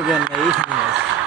pegar na isla.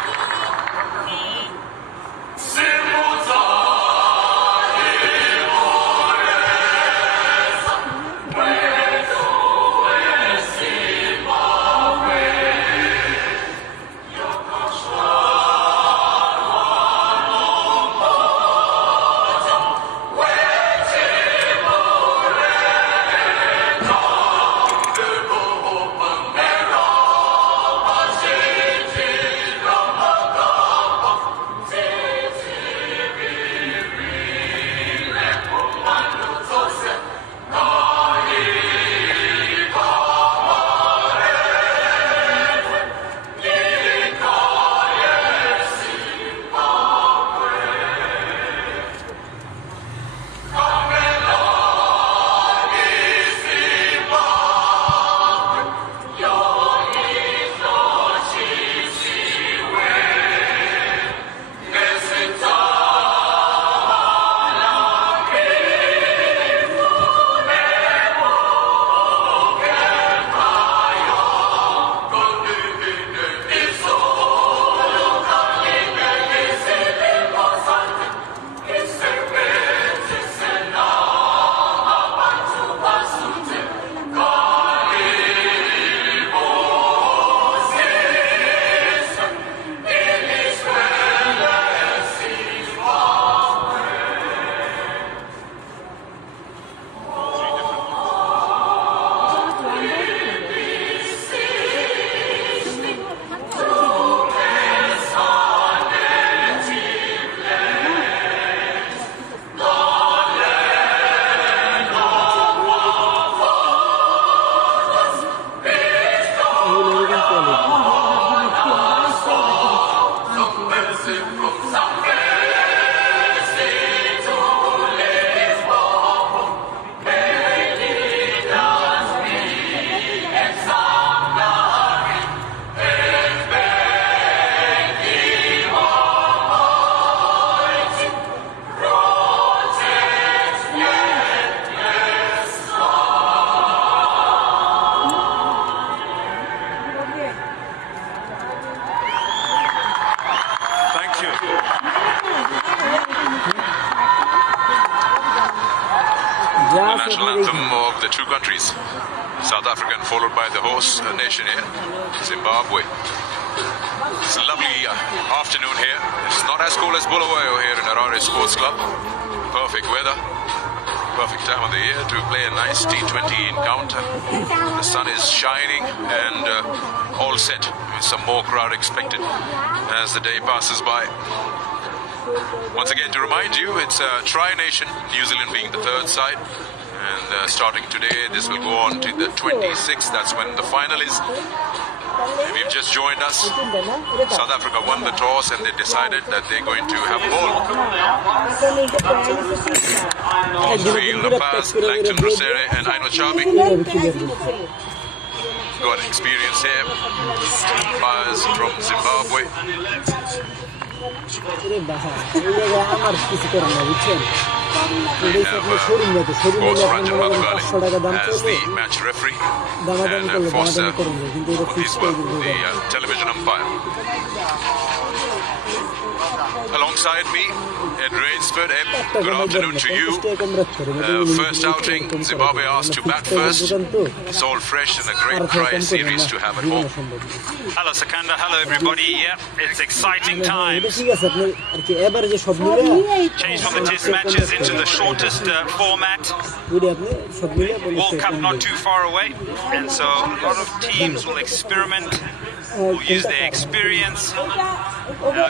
The national anthem of the two countries, South Africa followed by the host nation here, Zimbabwe. It's a lovely afternoon here. It's not as cool as Bulawayo here in Harare Sports Club. Perfect weather, perfect time of the year to play a nice T20 encounter. The sun is shining and all set with some more crowd expected as the day passes by. Once again, to remind you, it's a tri-nation, New Zealand being the third side. And starting today, this will go on to the 26th. That's when the final is. If you've just joined us, South Africa won the toss and they decided that they're going to have a ball. Off-field, the pass, Langton Rosere and Aino Chabi. Got experience here. Pass from Zimbabwe. Coach Ranjan Madhugani as the match referee and Foster of his work, the television umpire. Alongside me, Ed Rainsford. Ed, good afternoon to you. First outing, Zimbabwe asked to bat first. It's all fresh and a great tri-series to have at home. Hello Sakanda, hello everybody. Yeah, it's exciting times. Changed from the test matches into the shortest format. World Cup not too far away, and so a lot of teams will experiment, will use their experience,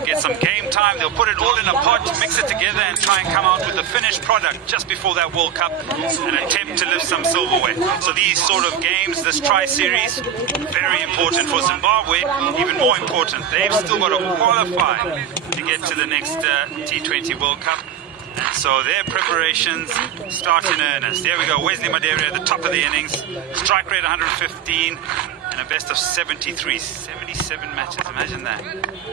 get some game time. They'll put it all in a pot, mix it together and try and come out with the finished product just before that World Cup and attempt to lift some silverware. So these sort of games, this tri-series, very important for Zimbabwe. Even more important, they've still got to qualify to get to the next T20 World Cup. And so their preparations start in earnest. There we go, Wesley Madere at the top of the innings. Strike rate 115 and a best of 73, 77 matches, imagine that.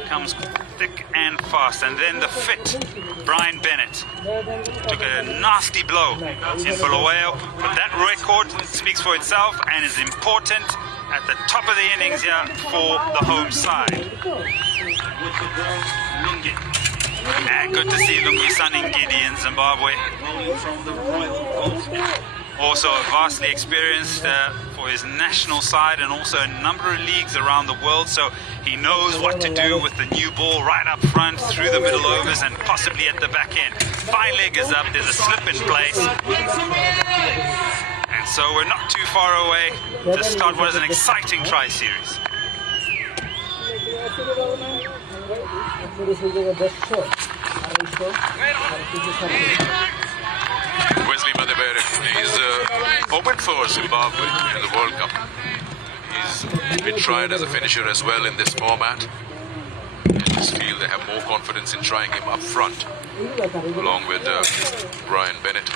Comes thick and fast. And then the fit, Brian Bennett, took a nasty blow in Bulawayo. But that record speaks for itself and is important at the top of the innings here for the home side. And good to see Lungisani Ngidi in Zimbabwe. Also vastly experienced for his national side and also a number of leagues around the world, so he knows what to do with the new ball right up front, through the middle overs and possibly at the back end. Fine leg is up, there's a slip in place. And so we're not too far away to start what is an exciting tri-series. Wesley Madebere is open for Zimbabwe in the World Cup. He's been tried as a finisher as well in this format. I just feel they have more confidence in trying him up front, along with Brian Bennett,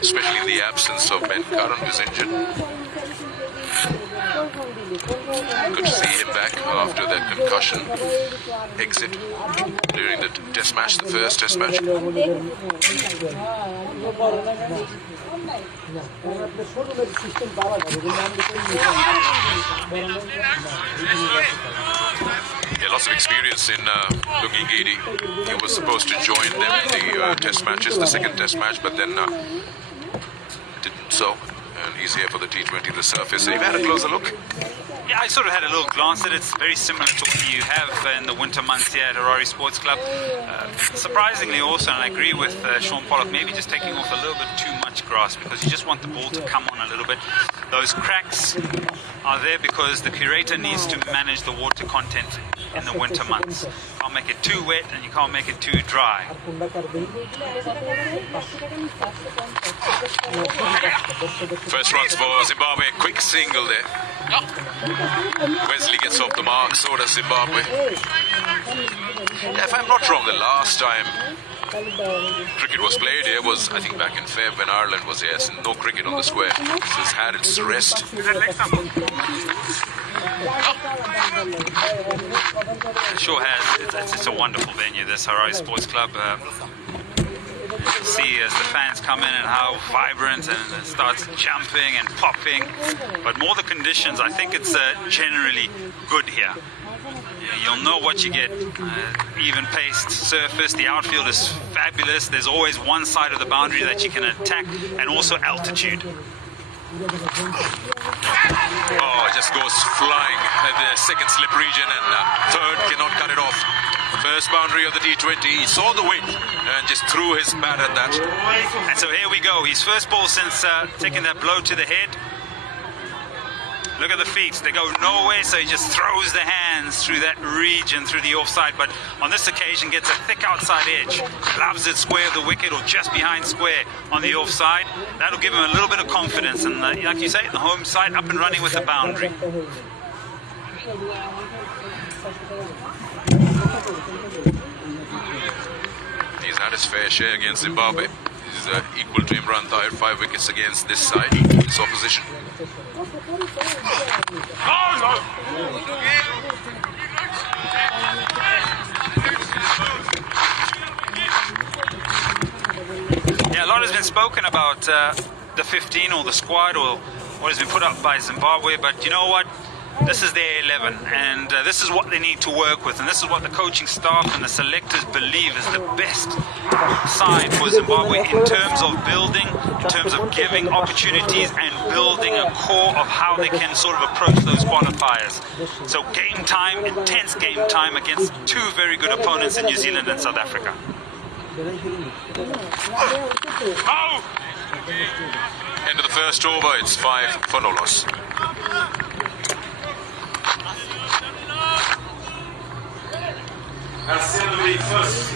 especially in the absence of Ben Curran, who's injured. Good to see him back after that concussion exit during the test match, the first test match. Yeah, lots of experience in Lungi Ngidi. He was supposed to join them in the test matches, the second test match, but then didn't so. And he's here for the T20, the surface. Have you had a closer look? Yeah, I sort of had a little glance at it. It's very similar to what you have in the winter months here at Harare Sports Club. Surprisingly also, and I agree with Sean Pollock, maybe just taking off a little bit too much grass because you just want the ball to come on a little bit. Those cracks are there because the curator needs to manage the water content in the winter months. You can't make it too wet and you can't make it too dry. First runs for Zimbabwe, quick single there. Wesley gets off the mark, so does Zimbabwe. Yeah, if I'm not wrong, the last time cricket was played here was, I think, back in Feb when Ireland was here. So no cricket on the square. This has had its rest. It sure has. It's a wonderful venue, this Harare Sports Club. See as the fans come in and how vibrant and it starts jumping and popping, but more the conditions. I think it's generally good here. You'll know what you get. Even paced surface, the outfield is fabulous. There's always one side of the boundary that you can attack, and also altitude. Oh, it just goes flying at the second slip region, and third cannot cut it off. First boundary of the T20, he saw the wind and just threw his bat at that. And so here we go, his first ball since taking that blow to the head. Look at the feet, they go nowhere, so he just throws the hands through that region, through the offside, but on this occasion gets a thick outside edge, loves it square of the wicket or just behind square on the offside. That'll give him a little bit of confidence, and like you say, the home side up and running with the boundary. He's had his fair share against Zimbabwe. He's equal to Imran Tahir, 5 wickets against this side, this opposition. Yeah, a lot has been spoken about the 15 or the squad or what has been put up by Zimbabwe, but you know what? This is their 11, and this is what they need to work with, and this is what the coaching staff and the selectors believe is the best side for Zimbabwe in terms of building, in terms of giving opportunities and building a core of how they can sort of approach those qualifiers. So game time, intense game time against two very good opponents in New Zealand and South Africa. Oh! End of the first over, it's 5 for no loss. Assembly first.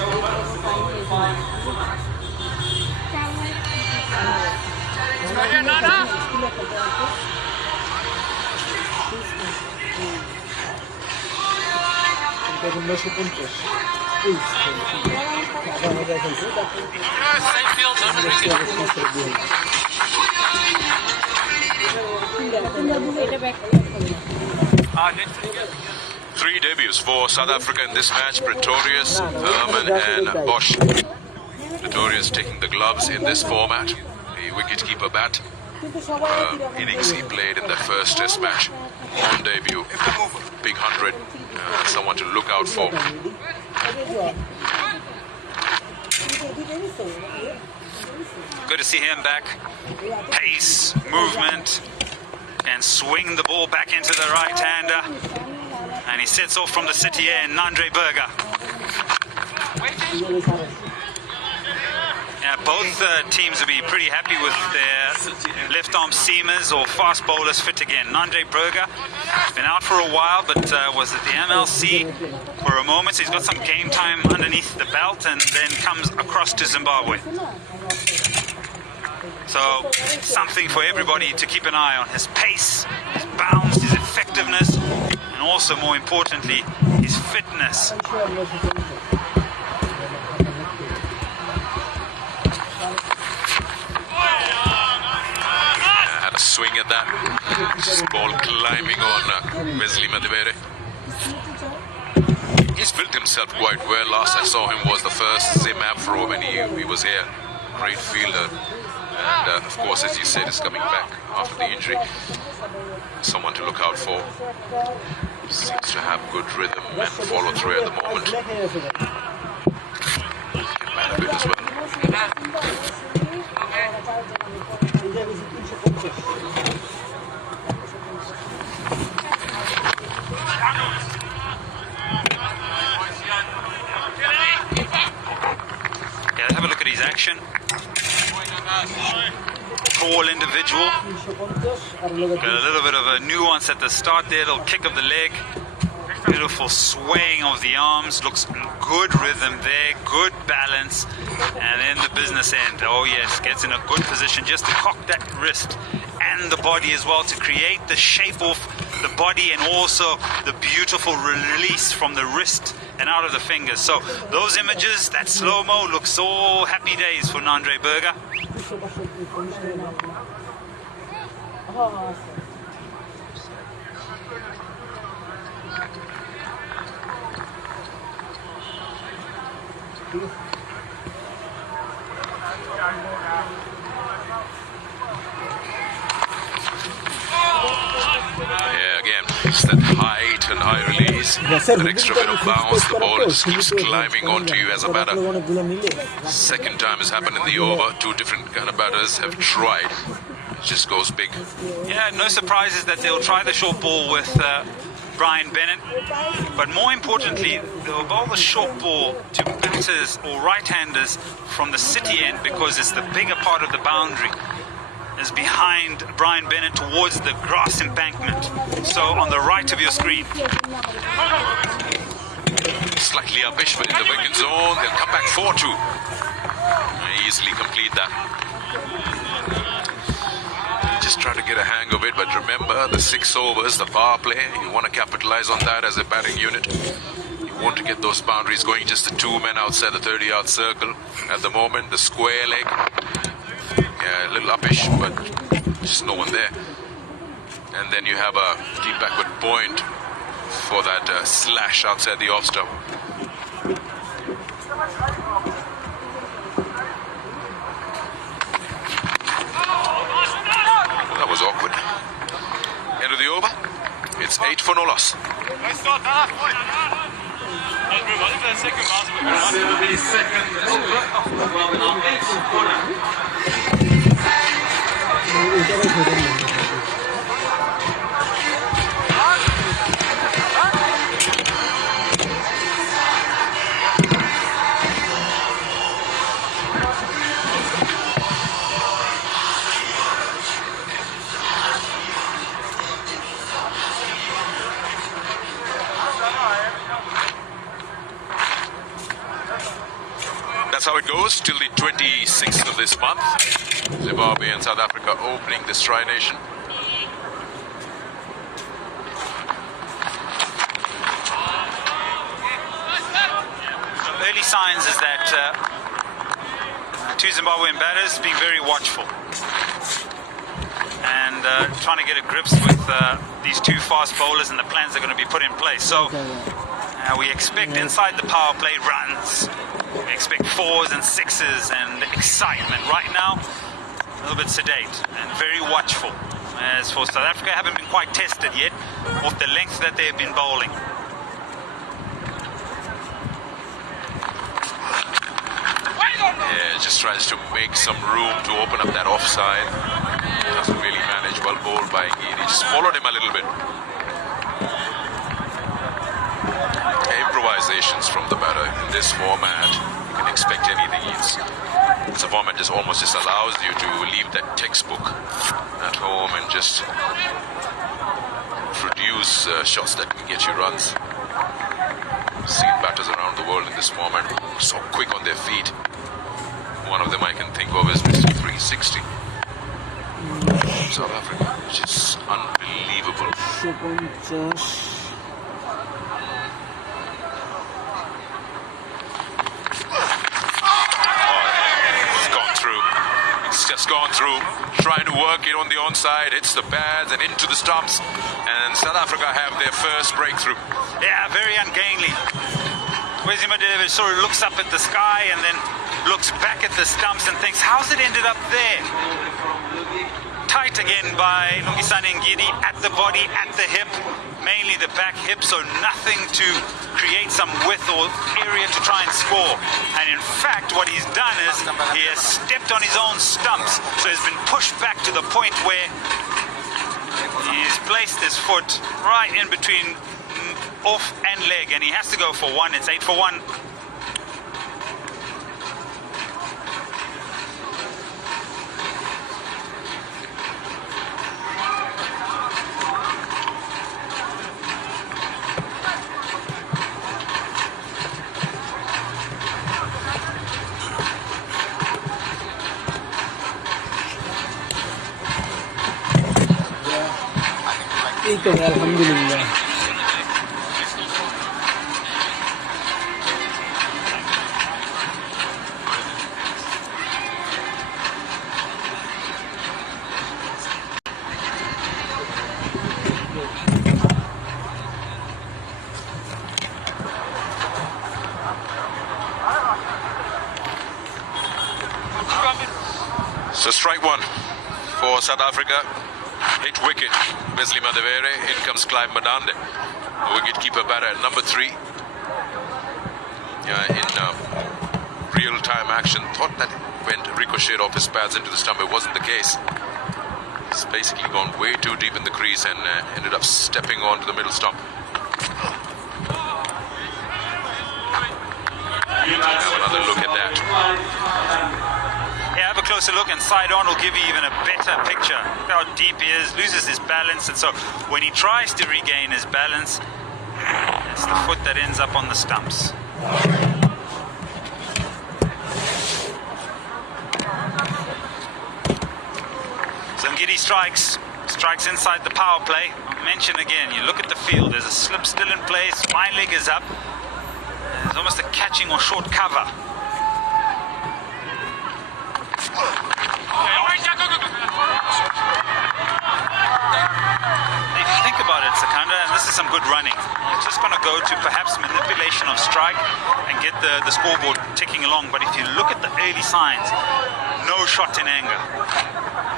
Three debuts for South Africa in this match: Pretorius, Herman and Bosch. Pretorius taking the gloves in this format, the wicketkeeper bat. innings he played in the first Test match on debut. Big 100, someone to look out for. Good to see him back. Pace, movement, and swing the ball back into the right-hander. And he sets off from the city end, Nandre Berger. Both teams will be pretty happy with their left-arm seamers or fast bowlers fit again. Nandre Berger has been out for a while, but was at the MLC for a moment. So he's got some game time underneath the belt and then comes across to Zimbabwe. So something for everybody to keep an eye on. His pace, his bounce, his effectiveness, and also, more importantly, his fitness. Swing at that. This ball climbing on Wesley Madivere. He's built himself quite well. Last I saw him was the first Zim Afro when he was here. Great fielder. And of course, as you said, is coming back after the injury. Someone to look out for. Seems to have good rhythm and follow through at the moment. Can man a bit as well. Yeah, have a look at his action. Tall individual. Got a little bit of a nuance at the start there, little kick of the leg. Beautiful swaying of the arms, looks good rhythm there, good balance, and then the business end. Oh yes, gets in a good position just to cock that wrist and the body as well to create the shape of the body and also the beautiful release from the wrist and out of the fingers. So those images, that slow-mo, looks all happy days for Nandre Berger. Yeah, again, it's that height and high release, that extra bit of bounce, the ball just keeps climbing onto you as a batter. Second time has happened in the over, two different kind of batters have tried. It just goes big. Yeah, no surprises that they'll try the short ball with Brian Bennett, but more importantly, they'll bowl the short ball to batters or right-handers from the city end because it's the bigger part of the boundary is behind Brian Bennett towards the grass embankment. So on the right of your screen. Slightly upish, but in the wicket zone, they'll come back 4-2. Easily complete that. Just try to get a hang of it, but remember the 6 overs, the power play, you want to capitalize on that as a batting unit. You want to get those boundaries going, just the 2 men outside the 30-yard circle. At the moment, the square leg, yeah, a little upish, but just no one there. And then you have a deep backward point for that slash outside the off stump. That was awkward. End of the over. It's 8 for no loss. That's how it goes till the 26th of this month. Zimbabwe and South Africa opening this Tri-Nation. Early signs is that two Zimbabwean batters being very watchful and trying to get a grips with these two fast bowlers and the plans that are going to be put in place. So we expect inside the power play runs. We expect 4s and 6s and excitement. Right now, a little bit sedate and very watchful. As for South Africa, haven't been quite tested yet off the length that they've been bowling. Yeah, just tries to make some room to open up that offside. Doesn't really manage, well bowled by Ngidi. Just followed him a little bit. Improvisations from the batter in this format. You can expect anything. It's a format that almost just allows you to leave that textbook at home and just produce shots that can get you runs. Seen batters around the world in this format so quick on their feet. One of them I can think of is Mr. 360 from South Africa, which is unbelievable. Gone through, trying to work it on the onside, hits the pads and into the stumps, and South Africa have their first breakthrough. Yeah, very ungainly. Wesley Madeve sort of looks up at the sky and then looks back at the stumps and thinks, how's it ended up there? Tight again by Lungisani Ngidi at the body, at the hip, mainly the back hip, so nothing to create some width or area to try and score. And in fact, what he's done is he has stepped on his own stumps, so he's been pushed back to the point where he's placed his foot right in between off and leg, and he has to go for one. It's 8 for 1. Alhamdulillah. So strike one for South Africa. Hit wicket, Wesley Madevere. In comes Clive Madande, wicket-keeper batter at number 3. In real-time action, thought that went ricocheted off his pads into the stump. It wasn't the case. He's basically gone way too deep in the crease and ended up stepping onto the middle stump. Have another look at that. Yeah, have a closer look, and side on will give you even a better picture. Look how deep he is, loses his balance, and so when he tries to regain his balance, it's the foot that ends up on the stumps. So Ngidi strikes inside the power play. I'll mention again, you look at the field, there's a slip still in place, fine leg is up. There's almost a catching or short cover. If you think about it, Sakanda, and this is some good running. It's just going to go to perhaps manipulation of strike and get the scoreboard ticking along. But if you look at the early signs, no shot in anger.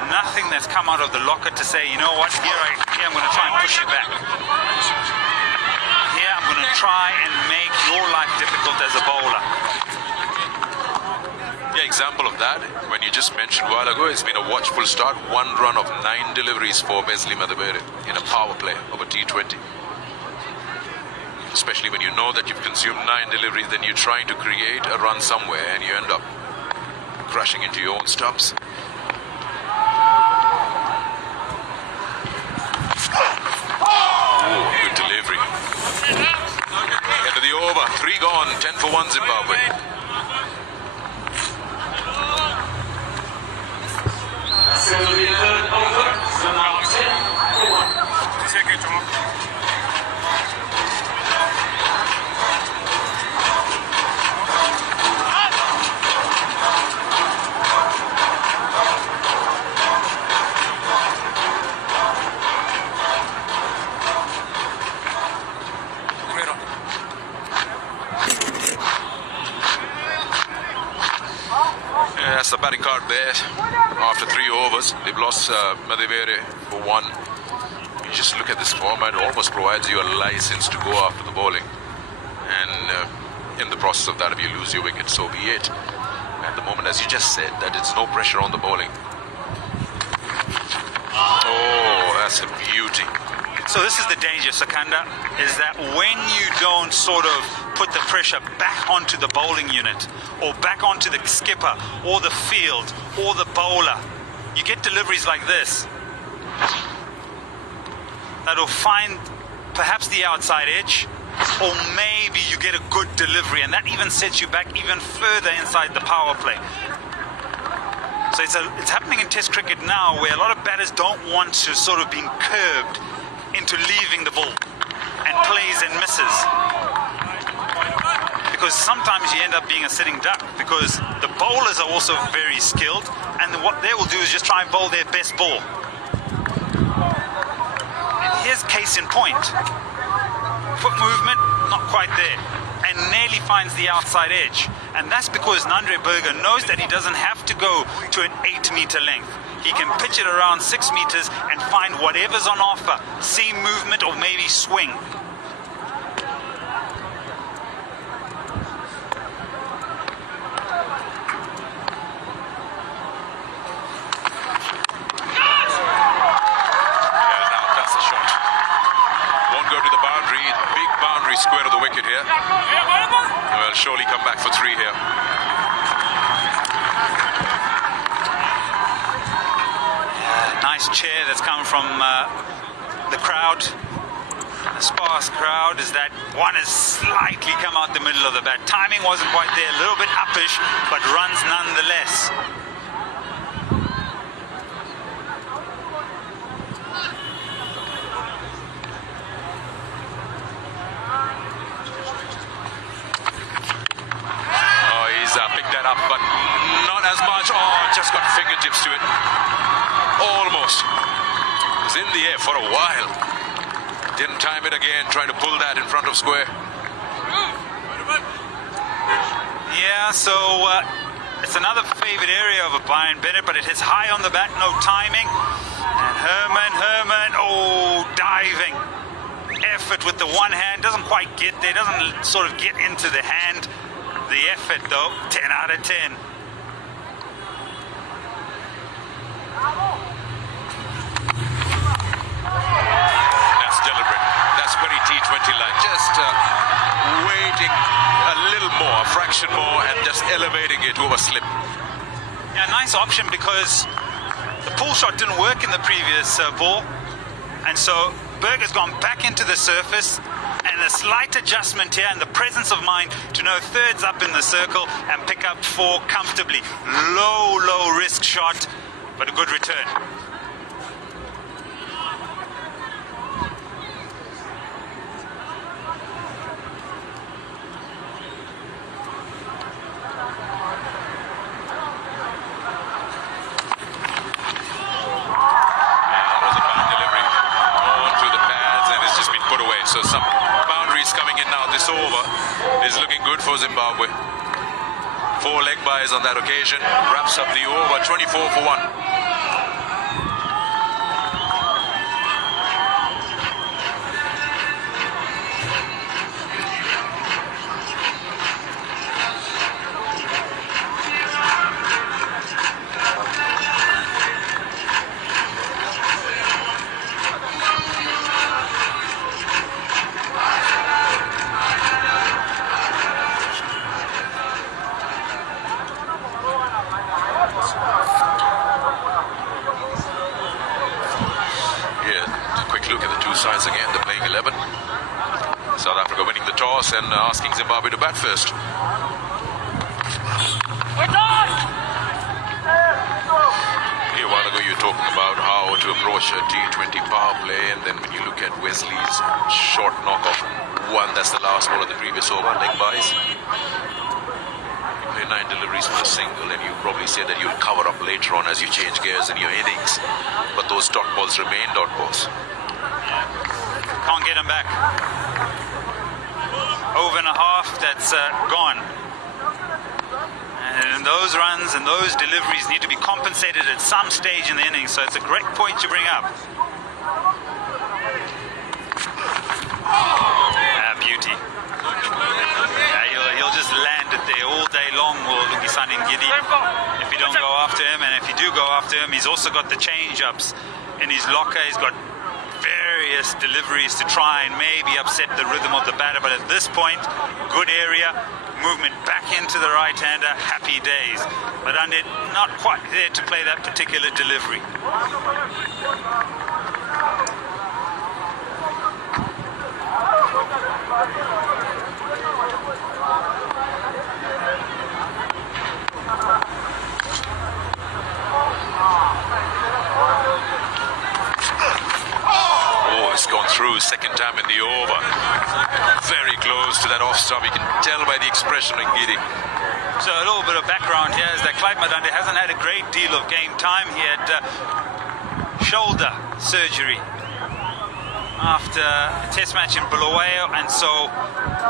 Nothing that's come out of the locker to say, you know what, here I'm going to try and push you back. Here I'm going to try and make your life difficult as a bowler. Yeah, example of that, when you just mentioned a while ago, it's been a watchful start. 1 run of 9 deliveries for Wesley Madevere in a power play of a T20. Especially when you know that you've consumed 9 deliveries, then you're trying to create a run somewhere and you end up crashing into your own stumps. Oh, good delivery. End of the over, 3 gone, 10 for 1 Zimbabwe. That's the batting card there. After 3 overs, they've lost Madivere for 1. You just look at this format, it almost provides you a license to go after the bowling. And in the process of that, if you lose your wicket, so be it. At the moment, as you just said, that it's no pressure on the bowling. Oh, that's a beauty. So this is the danger, Sikandar, is that when you don't sort of put the pressure back onto the bowling unit or back onto the skipper or the field or the bowler, you get deliveries like this that'll find perhaps the outside edge, or maybe you get a good delivery and that even sets you back even further inside the power play. So it's happening in Test cricket now where a lot of batters don't want to sort of be curbed into leaving the ball and plays and misses, because sometimes you end up being a sitting duck because the bowlers are also very skilled, and what they will do is just try and bowl their best ball. And here's case in point. Foot movement, not quite there, and nearly finds the outside edge. And that's because Nandre Berger knows that he doesn't have to go to an 8-meter length. He can pitch it around 6 meters and find whatever's on offer, seam movement or maybe swing. Square of the wicket here. Well, surely come back for 3 here. Nice cheer that's come from the crowd. The sparse crowd is that one has slightly come out the middle of the bat. Timing wasn't quite there, a little bit uppish, but runs nonetheless. Up, but not as much. Oh, just got fingertips to it. Almost. It was in the air for a while. Didn't time it again, trying to pull that in front of square. Yeah, so it's another favorite area of a Brian Bennett, but it hits high on the bat, no timing. And Herman, oh, diving. Effort with the one hand, doesn't quite get there, doesn't sort of get into the hand. The effort though, 10 out of 10. That's deliberate. That's very T20-like. Just waiting a little more, a fraction more, and just elevating it over slip. Yeah, nice option because the pull shot didn't work in the previous ball. And so Berger's gone back into the surface, and a slight adjustment here and the presence of mind to know thirds up in the circle and pick up 4 comfortably. Low risk shot, but a good return. So some boundaries coming in now. This over is looking good for Zimbabwe. 4 leg byes on that occasion. Wraps up the over, 24 for 1. Sides again, the playing 11. South Africa winning the toss and asking Zimbabwe to bat first. Here, a while ago you were talking about how to approach a T20 power play, and then when you look at Wesley's short knock-off, that's the last ball of the previous over, leg byes. You play 9 deliveries for a single, and you probably say that you'll cover up later on as you change gears in your innings. But those dot balls remain dot balls. Can't get him back. Over and a half, that's gone. And And those runs and those deliveries need to be compensated at some stage in the innings. So it's a great point you bring up. Beauty. He'll just land it there all day long, will Lugisani Ngidi, if you don't go after him. And if you do go after him, he's also got the change-ups in his locker. He's got various deliveries to try and maybe upset the rhythm of the batter. But at this point, good area, movement back into the right-hander, happy days. But Ande not quite there to play that particular delivery. It's gone through second time in the over. Very close to that off stump. You can tell by the expression of Ngidi. So a little bit of background here is that Clive Madande hasn't had a great deal of game time. He had shoulder surgery after a test match in Bulawayo, and so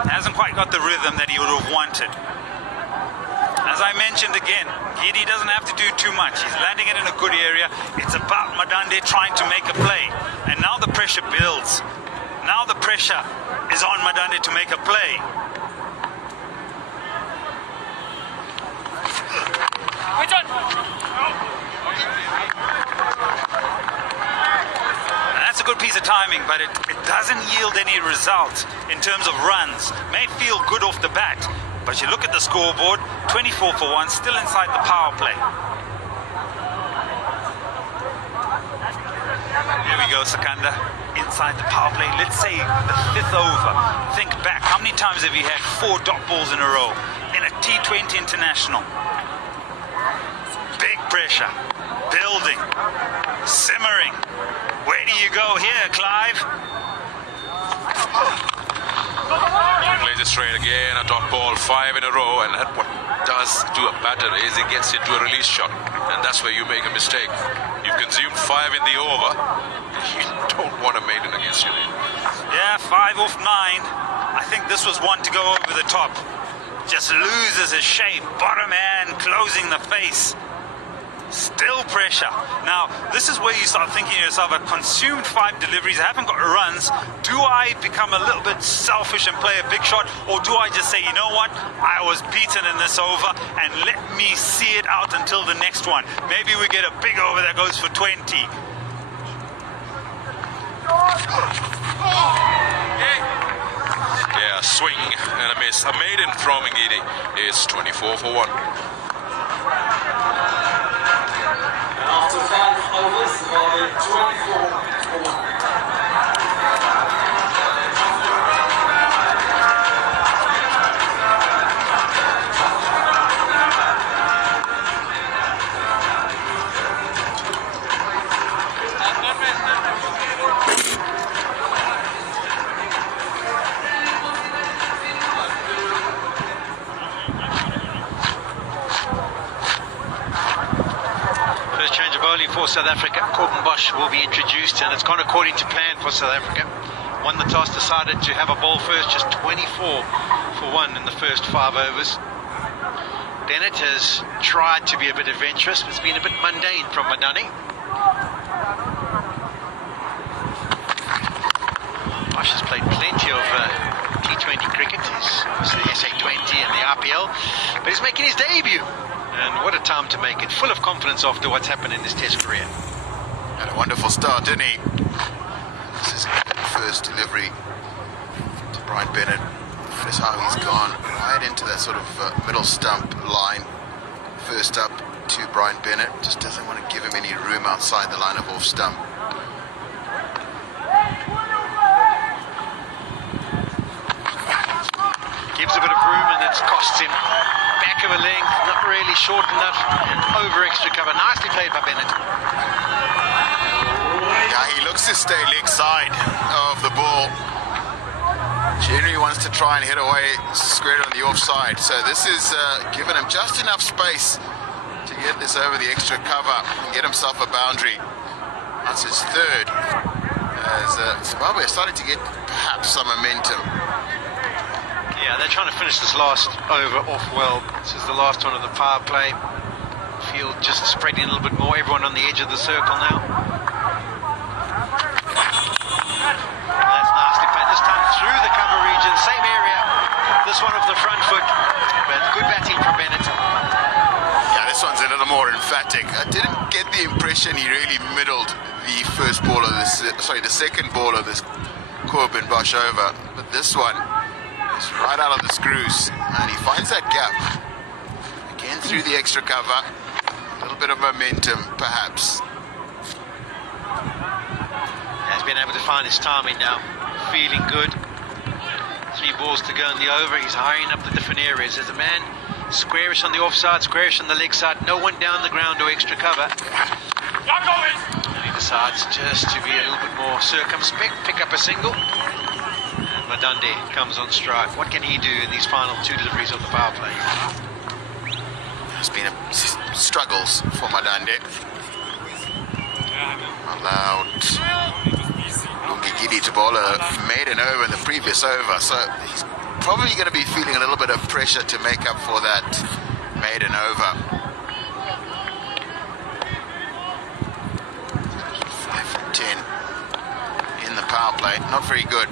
hasn't quite got the rhythm that he would have wanted. As I mentioned again, Ngidi doesn't have to do too much. He's landing it in a good area. It's about Madande trying to make a play. And now the pressure builds. Now the pressure is on Madande to make a play. And that's a good piece of timing, but it doesn't yield any result in terms of runs. May feel good off the bat, but you look at the scoreboard, 24 for 1, still inside the power play. Here we go, Sakanda, inside the power play. Let's say the 5th over. Think back, how many times have you had 4 dot balls in a row in a T20 international? Big pressure, building, simmering. Where do you go here, Clive? He plays it straight again, a dot ball, 5 in a row, and that what does to a batter is he gets into a release shot, and that's where you make a mistake. You've consumed 5 in the over, you don't want a maiden against you. Yeah, 5 off 9. I think this was one to go over the top. Just loses his shape, bottom hand, closing the face. Still pressure. Now, this is where you start thinking to yourself, I've consumed 5 deliveries, I haven't got runs. Do I become a little bit selfish and play a big shot? Or do I just say, you know what, I was beaten in this over and let me see it out until the next one. Maybe we get a big over that goes for 20. Yeah, swing and a miss. A maiden from Ngidi is 24 for 1. After 5 overs, 24 for 1. For South Africa, Corbin Bosch will be introduced, and it's gone according to plan for South Africa. Won the toss, decided to have a ball first, just 24 for 1 in the first 5 overs. Bennett has tried to be a bit adventurous, but it's been a bit mundane from Madani. Bosch has played plenty of T20 cricket. He's obviously the SA20 and the RPL, but he's making his debut. And what a time to make it, full of confidence after what's happened in this test career. Had a wonderful start, didn't he? This is first delivery to Brian Bennett. Notice how he's gone right into that sort of middle stump line. First up to Brian Bennett. Just doesn't want to give him any room outside the line of off stump. Gives a bit of room, and it's cost him. Back of a length, not really short enough, and over extra cover. Nicely played by Bennett. Yeah, he looks to stay leg side of the ball. Generally wants to try and hit away square on the offside. So this is giving him just enough space to get this over the extra cover and get himself a boundary. That's his third. As Zimbabwe is starting to get perhaps some momentum. Yeah, Yeah, they're trying to finish this last over off well. This is the last one of the power play. Field just spreading a little bit more. Everyone on the edge of the circle now. That's nasty play. This time through the cover region, same area. This one off the front foot. But good batting from Bennett. Yeah, this one's a little more emphatic. I didn't get the impression he really middled the first ball of this, the second ball of this Corbin Bosch over. But this one is right out of the screws, and he finds that gap. Again through the extra cover. A little bit of momentum, perhaps. Has been able to find his timing now. Feeling good. 3 balls to go in the over. He's hiring up the different areas. There's a man squarish on the offside, squarish on the leg side. No one down the ground or extra cover. And he decides just to be a little bit more circumspect, pick up a single. And Madande comes on strike. What can he do in these final 2 deliveries of the power play? There's been struggles for Madande. Allowed Lungigidi to bowl a maiden over in the previous over, so he's probably going to be feeling a little bit of pressure to make up for that maiden over. 5 from 10 in the power play, not very good.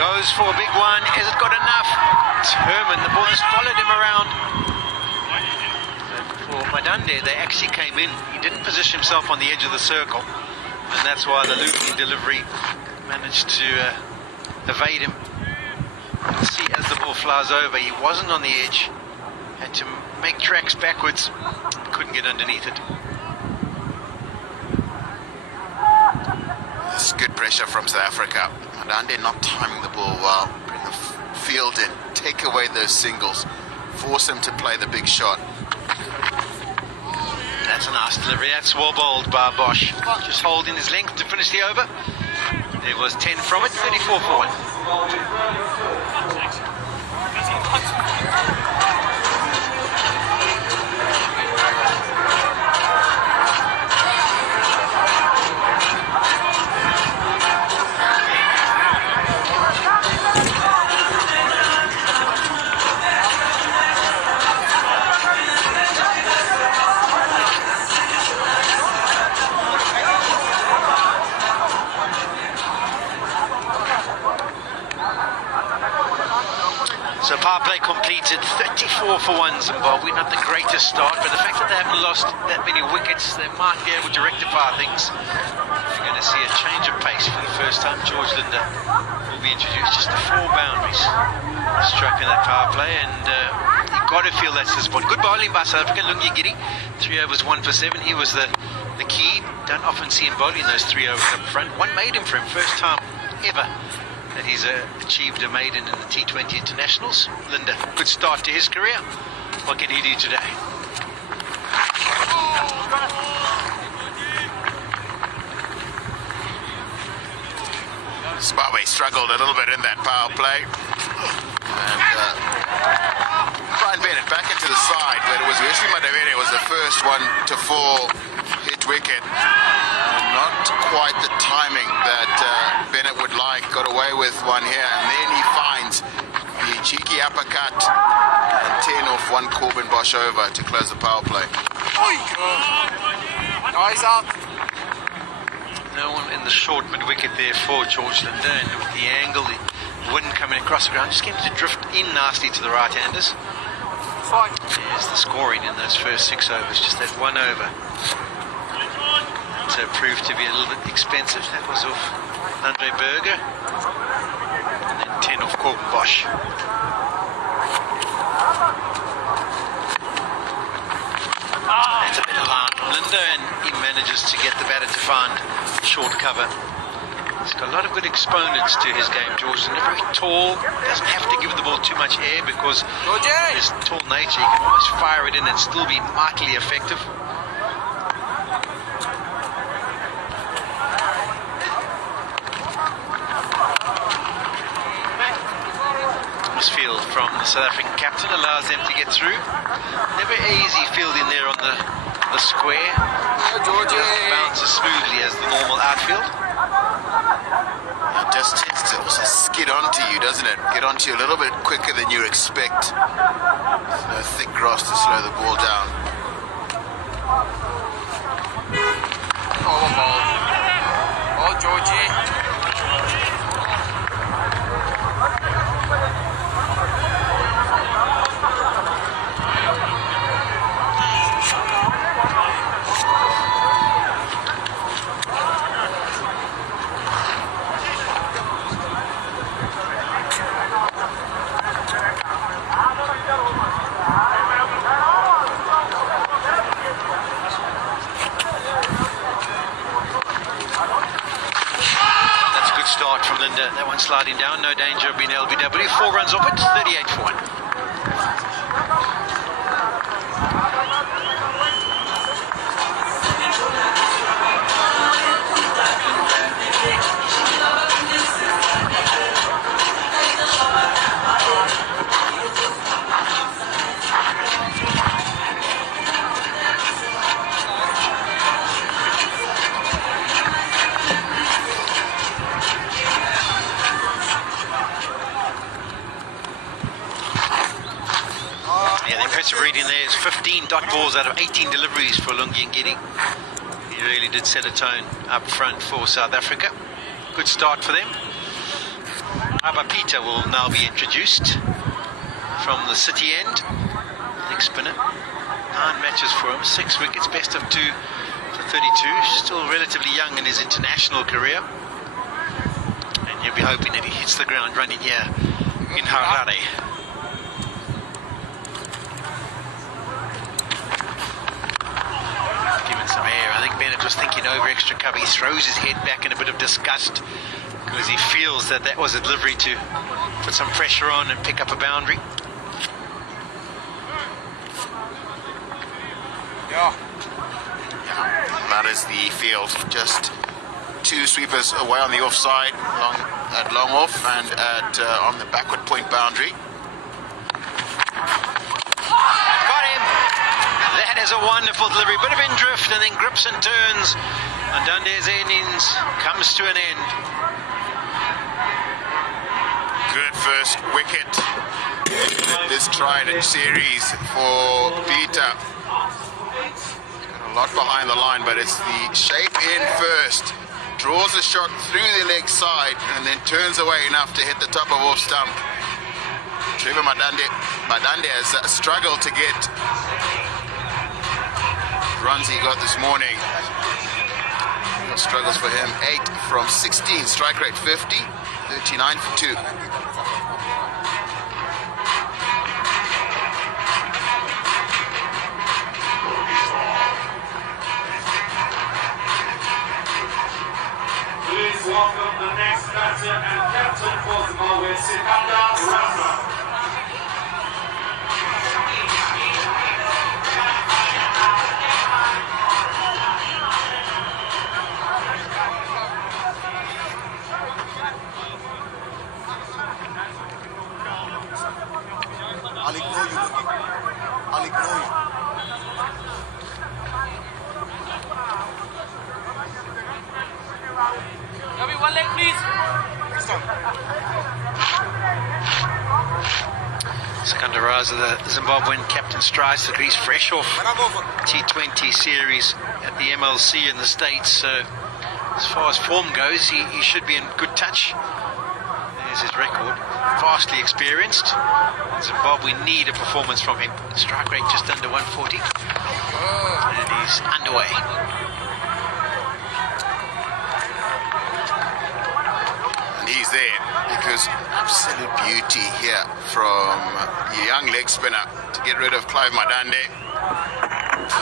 Goes for a big one. Has it got enough? Herman, the ball has followed him around. For Madande, they actually came in. He didn't position himself on the edge of the circle, and that's why the looping delivery managed to evade him. You see, as the ball flies over, he wasn't on the edge. Had to make tracks backwards. Couldn't get underneath it. This is good pressure from South Africa. Madande not timing the ball well. Bring the field in, take away those singles, force him to play the big shot. That's a nice delivery. That's well bowled by Bosch. Just holding his length to finish the over. There was 10 from it, 34 for 1. So power play completed, 34 for 1 Zimbabwe. Not the greatest start, but the fact that they haven't lost that many wickets, they might be able to rectify things. You're going to see a change of pace for the first time. George Linder will be introduced. Just the 4 boundaries struck in that power play, and you've got to feel that's his point. Good bowling by South Africa. Lungigidi, 3 overs, 1 for 7. He was the key. Don't often see him bowling those 3 overs up front. One made him for him, first time ever that he's achieved a maiden in the T20 internationals. Linder, good start to his career. What can he do today? Zimbabwe struggled a little bit in that power play. And Brian Bennett back into the side, but it was Wesley Madavere was the first one to fall, hit wicket. Not quite the timing that Bennett would like. Got away with one here, and then he finds the cheeky uppercut and 10 off 1 Corbin Bosch over to close the power play. Eyes up. No one in the short mid-wicket there for George Linder, and with the angle, the wind coming across the ground, just came to drift in nicely to the right-handers. There's the scoring in those first 6 overs, just that 1 over. So it proved to be a little bit expensive. That was off Andre Berger, and then 10 off Corbin Bosch. That's a bit of line from Linder, and he manages to get the batter to find short cover. He's got a lot of good exponents to his game, George. Linder, very tall, doesn't have to give the ball too much air because of his tall nature. He can almost fire it in and still be mightily effective. Field from the South African captain allows them to get through. Never easy fielding there on the square. Doesn't bounce as smoothly as the normal outfield. Just just tends to also skid onto you, doesn't it? Get onto you a little bit quicker than you expect. No thick grass to slow the ball down. Oh, ball. Oh, Georgie. Start from Linda, that one sliding down, no danger of being LBW. 4 runs off it, 38 for 1. Reading there is 15 dot balls out of 18 deliveries for Lungi Ngidi. He really did set a tone up front for South Africa. Good start for them. Aba Peter will now be introduced from the City end. Next spinner. 9 matches for him, 6 wickets, best of 2 for 32. Still relatively young in his international career. And you'll be hoping that he hits the ground running here in Harare. Some air. I think Bennett was thinking over extra cover. He throws his head back in a bit of disgust because he feels that that was a delivery to put some pressure on and pick up a boundary. Yeah. That is the field. Just 2 sweepers away on the offside, long off, and at on the backward point boundary. That is a wonderful delivery, bit of in-drift and then grips and turns, and Dunde's innings comes to an end. Good first wicket this trident series for Peter. Got a lot behind the line, but it's the shape in first. Draws a shot through the leg side and then turns away enough to hit the top of off stump. Trevor Madande has struggled to get runs he got this morning. No struggles for him. 8 from 16, strike rate 50, 39 for 2. Please welcome the next batter and captain for Zimbabwe, Sikandar Raza. I'll ignore you. I'll ignore you. Yabi, 1 leg, please. Sikandar Raza, the Zimbabwean captain, strides that he's fresh off T20 series at the MLC in the States. So as far as form goes, he should be in good touch. There's his record. Vastly experienced. Zimbabwe need a performance from him. Strike rate just under 140. And he's underway. And he's there because absolute beauty here from the young leg spinner to get rid of Clive Madande.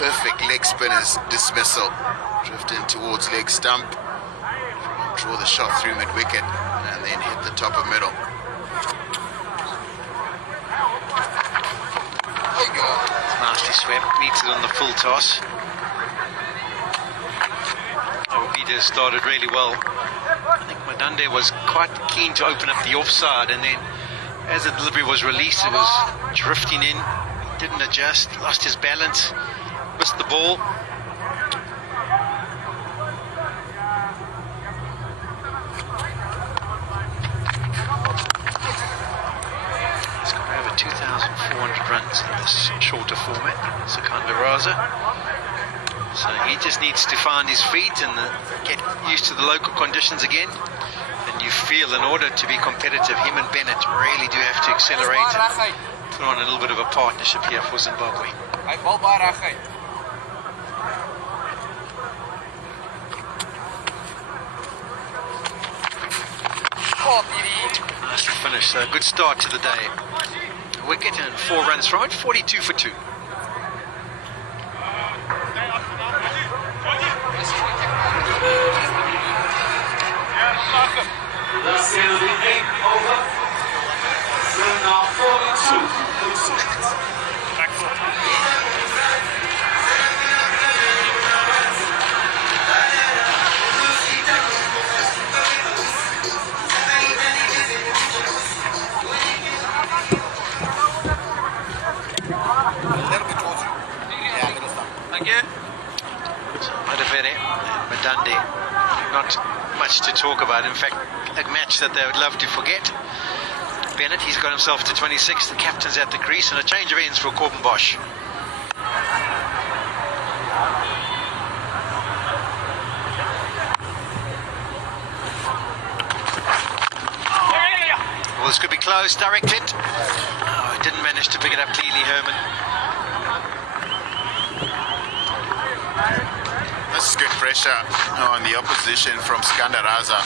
Perfect leg spinner's dismissal. Drift in towards leg stump. Draw the shot through mid-wicket and then hit the top of middle. Nicely swept, meets it on the full toss. Peter started really well. I think Madande was quite keen to open up the offside, and then as the delivery was released, it was drifting in, didn't adjust, lost his balance, missed the ball. 400 runs in this shorter format, Sikandar Raza. So he just needs to find his feet and get used to the local conditions again. And you feel in order to be competitive, him and Bennett really do have to accelerate and put on a little bit of a partnership here for Zimbabwe. Nice finish, so good start to the day. Wicket and 4 runs from it, 42 for 2. That's the end of the 8th over. So now 42. Thank you. Madavere and Madande, not much to talk about. In fact, a match that they would love to forget. Bennett, he's got himself to 26. The captain's at the crease, and a change of ends for Corbin Bosch. Well, this could be close. Directed. Oh, didn't manage to pick it up cleanly, Herman. This is good pressure on the opposition from Sikandar Raza.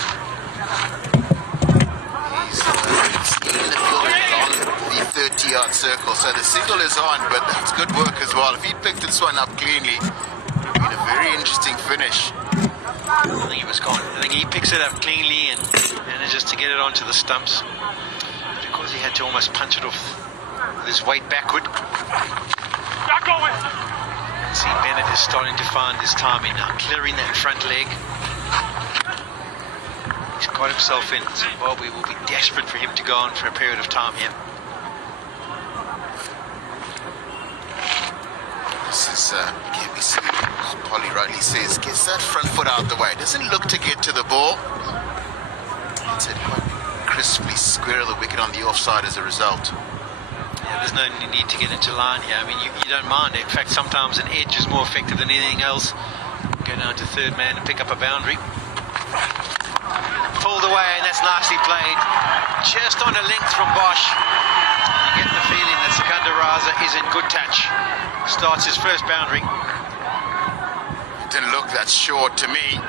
He's in the field along the 30-yard circle, so the single is on, but that's good work as well. If he picked this one up cleanly, it would have been a very interesting finish. I think he was gone. I think he picks it up cleanly and manages to get it onto the stumps. Because he had to almost punch it off with his weight backward. See, Bennett is starting to find his timing now, clearing that front leg. He's got himself in. Zimbabwe will be desperate for him to go on for a period of time here. This is, can we see, as Polly rightly says, gets that front foot out the way. Doesn't look to get to the ball. It's it quite crisply square the wicket on the offside as a result. Yeah, there's no need to get into line here. I mean, you don't mind it. In fact, sometimes an edge is more effective than anything else. Go down to third man and pick up a boundary. Pulled away, and that's nicely played. Just on a length from Bosch. You get the feeling that Sikandar Raza is in good touch. Starts his first boundary. Didn't look that short to me.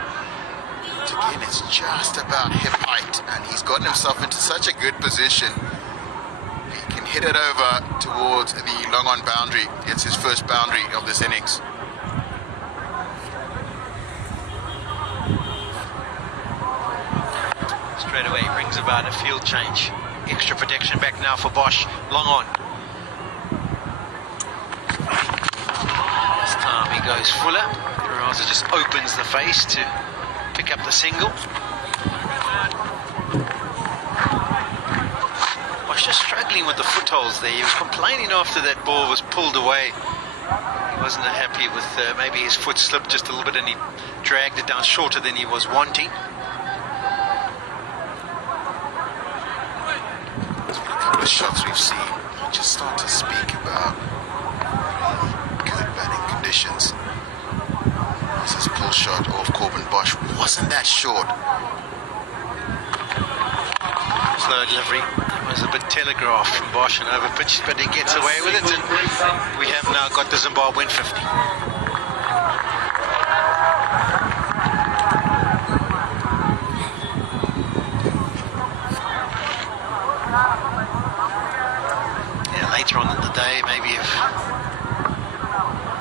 But again, it's just about hip height, and he's gotten himself into such a good position. He can hit it over towards the long on boundary. It's his first boundary of this innings. Straight away brings about a field change. Extra protection back now for Bosch. Long on. This time he goes fuller. Raza just opens the face to pick up the single. Was just struggling with the footholds there. He was complaining after that ball was pulled away. He wasn't happy with maybe his foot slipped just a little bit and he dragged it down shorter than he was wanting. A couple of shots we've seen, you just start to speak about good batting conditions. This is a pull shot off Corbin Bosch. Wasn't that short? Slow delivery. It was a bit telegraphed from Bosch and overpitched, but he gets away with it, and we have now got the Zimbabwean 50. Yeah, later on in the day, maybe if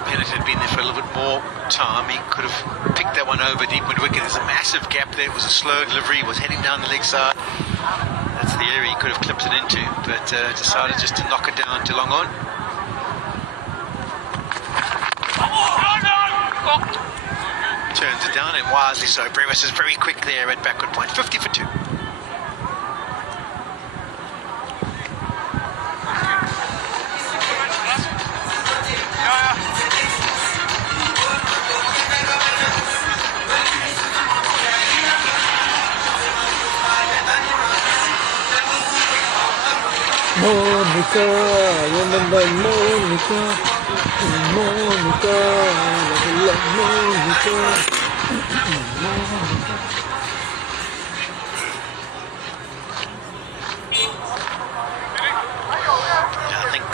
Bennett had been there for a little bit more time, he could have picked that one over deep mid-wicket. There's a massive gap there. It was a slow delivery. He was heading down the leg side. That's the area he could have clipped it into, but decided just to knock it down to long on. Turns it down, and wisely so. Brevis is very quick there at backward point. 50 for 2. Oh, Monica, remember Monica, Monica, love Monica. I think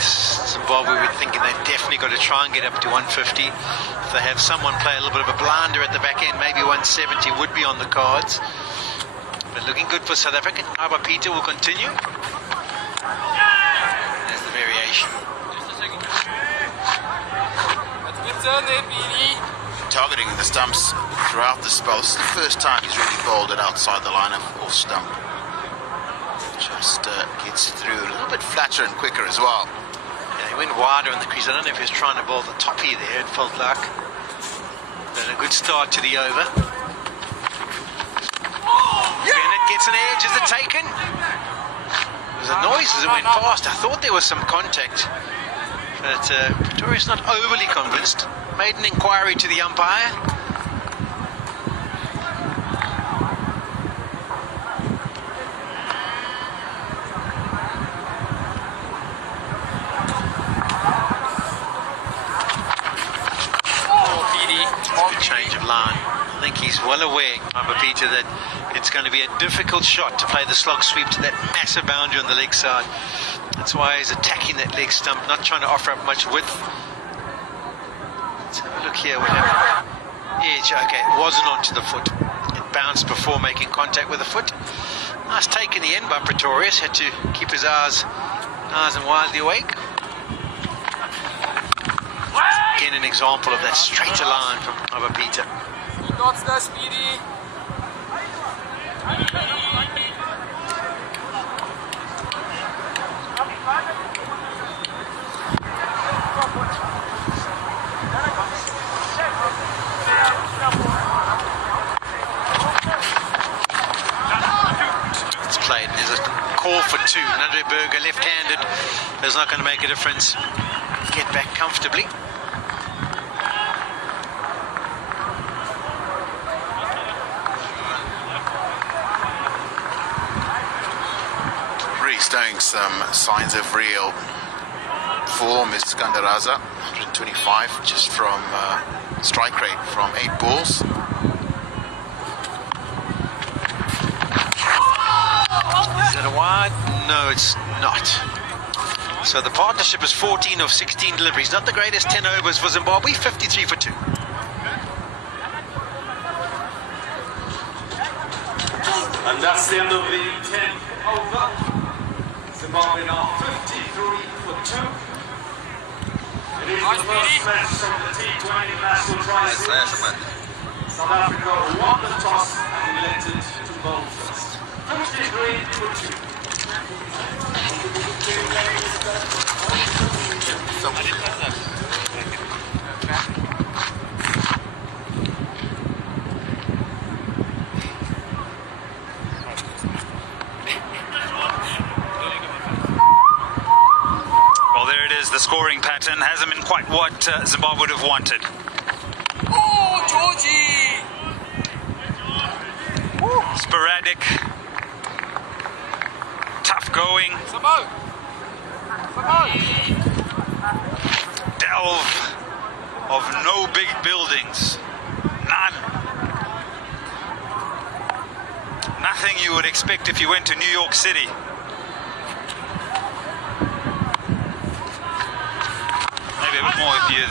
Zimbabwe were thinking they've definitely got to try and get up to 150. If they have someone play a little bit of a blinder at the back end, maybe 170 would be on the cards. But looking good for South Africa. Aba Peter will continue. There's the variation. Targeting the stumps throughout the spell. This is the first time he's really bowled it outside the line of off stump. Just gets through a little bit flatter and quicker as well. Yeah, he went wider on the crease. I don't know if he was trying to bowl the toppy there, it felt like. But a good start to the over. Bennett gets an edge. Is it taken? There was a noise as it went past. I thought there was some contact. But Pretorius not overly convinced. Made an inquiry to the umpire. Good change of line. I think he's well aware, Aba Peter, that it's going to be a difficult shot to play the slog sweep to that massive boundary on the leg side. That's why he's attacking that leg stump, not trying to offer up much width. Let's have a look here. Edge, okay, it wasn't onto the foot. It bounced before making contact with the foot. Nice take in the end by Pretorius. Had to keep his eyes nice and widely awake. Again, an example of that straighter line from Aba Peter. Dots there, Speedy. It's played. There's a call for two. Nandreberger left-handed. That's not going to make a difference. Get back comfortably. Showing some signs of real form is Iskander Raza, 125 just from strike rate from 8 balls. Is it a wide? No, it's not. So the partnership is 14 of 16 deliveries. Not the greatest 10 overs for Zimbabwe, 53 for 2. And that's the end of the 10th over. Zimbabwe now 53 for 2. It is the first match of the T20 National Tri-Series. South Africa won the toss and elected to bowl first. 53 for 2. The scoring pattern hasn't been quite what Zimbabwe would have wanted. Oh, Georgie! Sporadic, tough going, delve of no big buildings, none. Nothing you would expect if you went to New York City. More if you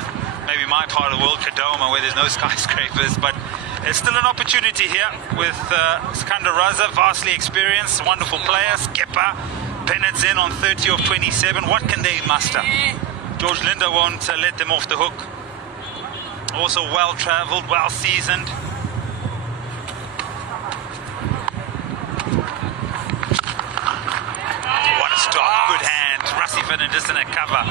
maybe my part of the world, Kadoma, where there's no skyscrapers, but it's still an opportunity here with Iskander Raza, vastly experienced, wonderful player, skipper. Bennett's in on 30 of 27. What can they muster? George Linder won't let them off the hook. Also well travelled, well seasoned. What a stop, good hand. Rassie Ferdinand just in a cover.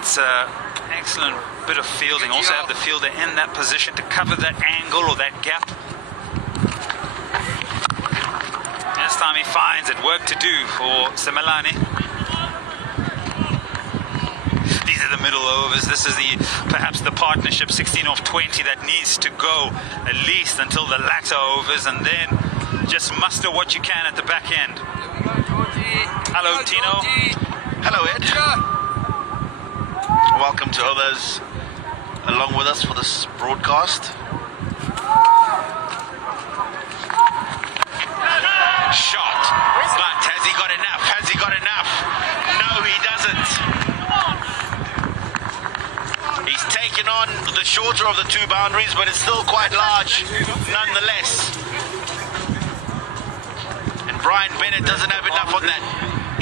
That's excellent bit of fielding. Also have the fielder in that position to cover that angle or that gap. This time he finds it. Work to do for Simelane. These are the middle overs. This is perhaps the partnership 16 of 20 that needs to go at least until the latter overs, and then just muster what you can at the back end. Hello, Tino. Hello, Ed. Welcome to all those along with us for this broadcast. Shot, but has he got enough? Has he got enough? No, he doesn't. He's taken on the shorter of the two boundaries, but it's still quite large nonetheless. And Brian Bennett doesn't have enough on that.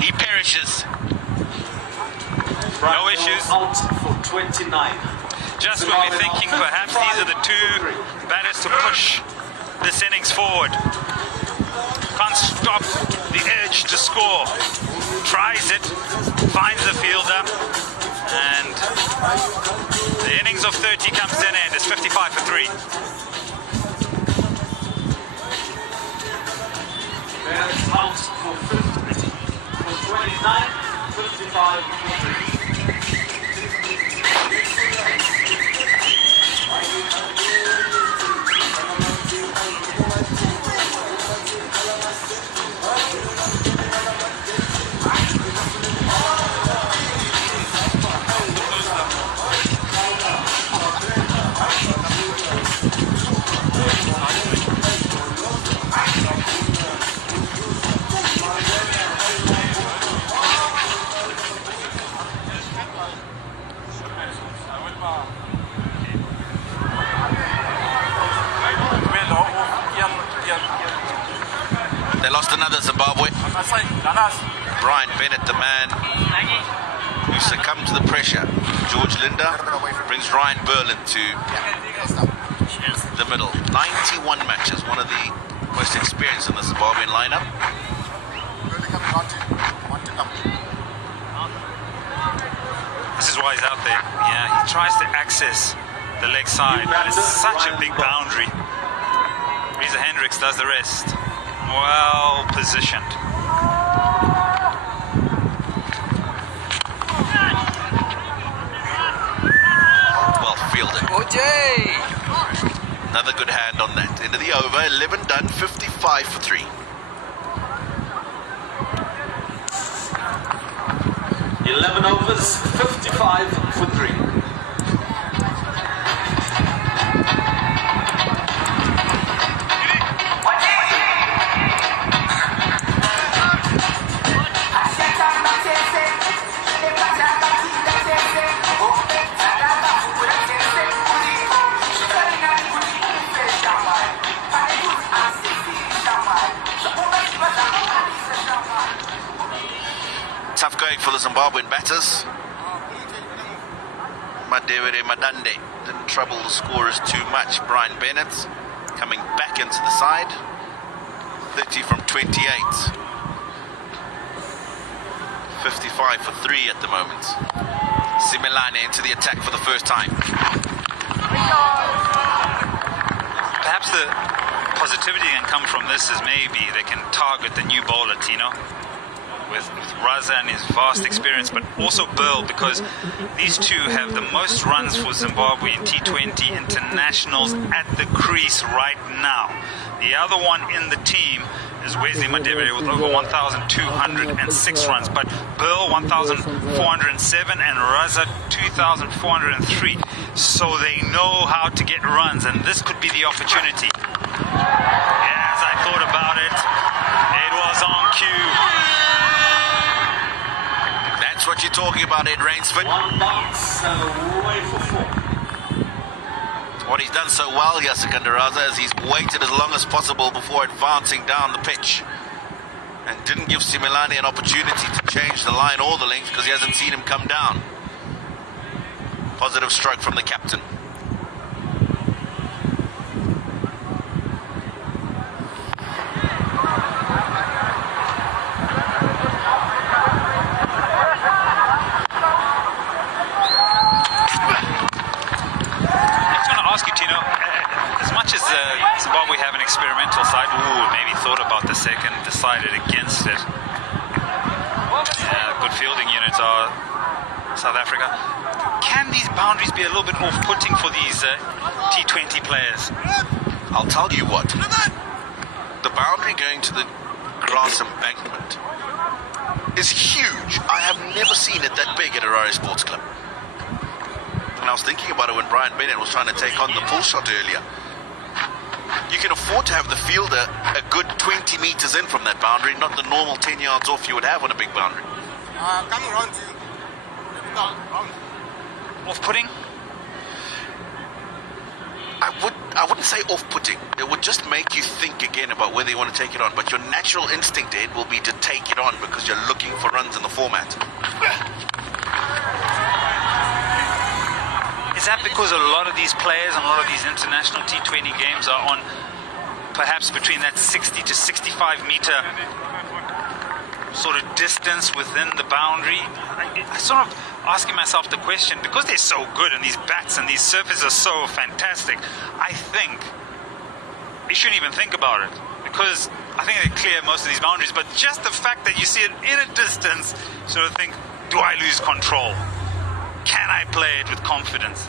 He perishes. No issues. Out for 29. Just when we're thinking perhaps these are the two batters to push this innings forward. Can't stop the urge to score. Tries it, finds the fielder, and the innings of 30 comes to an end. It's 55 for 3. Bennett out for 50. For 29, 55 for 3. They lost another Zimbabwe. Brian Bennett, the man who succumbed to the pressure. George Linda brings Ryan Berlin to the middle. 91 matches, one of the most experienced in the Zimbabwean lineup. This is why he's out there. Yeah, he tries to access the leg side, but it's such a big boundary. Reza Hendricks does the rest. Well positioned. Well fielded. Another good hand on that. Into the over, 11 done, 55 for 3. 11 overs, 55 for 3. Tough going for the Zimbabwean batters. Madewere Madande didn't trouble the scorers too much. Brian Bennett coming back into the side. 30 from 28. 55 for 3 at the moment. Simelane into the attack for the first time. Perhaps the positivity can come from this is maybe they can target the new bowler, Tino, with Raza and his vast experience, but also Burl, because these two have the most runs for Zimbabwe in T20 internationals at the crease right now. The other one in the team is Wesley Madebere with over 1,206 runs, but Burl 1,407 and Raza 2,403. So they know how to get runs, and this could be the opportunity. As I thought about it, it was on cue. That's what you're talking about, Ed Rainsford. One bounce and away for 4. What he's done so well here, Sikandar Raza, is he's waited as long as possible before advancing down the pitch. And didn't give Simelane an opportunity to change the line or the length because he hasn't seen him come down. Positive stroke from the captain. Zimbabwe have an experimental side. Maybe thought about the second, decided against it. Good fielding units are South Africa. can these boundaries be a little bit off-putting for these T20 players? I'll tell you what. The boundary going to the grass embankment is huge. I have never seen it that big at Harare Sports Club. And I was thinking about it when Brian Bennett was trying to take on the pull shot earlier. You can afford to have the fielder a good 20 meters in from that boundary, not the normal 10 yards off you would have on a big boundary. Coming round to you. Off-putting? I wouldn't say off-putting. It would just make you think again about whether you want to take it on. But your natural instinct, Ed, will be to take it on because you're looking for runs in the format. Is that because a lot of these players and a lot of these international T20 games are on perhaps between that 60 to 65 meter sort of distance within the boundary? I sort of asking myself the question, because they're so good and these bats and these surfaces are so fantastic, I think you shouldn't even think about it, because I think they clear most of these boundaries. But just the fact that you see it in a distance, sort of think, do I lose control? Can I play it with confidence?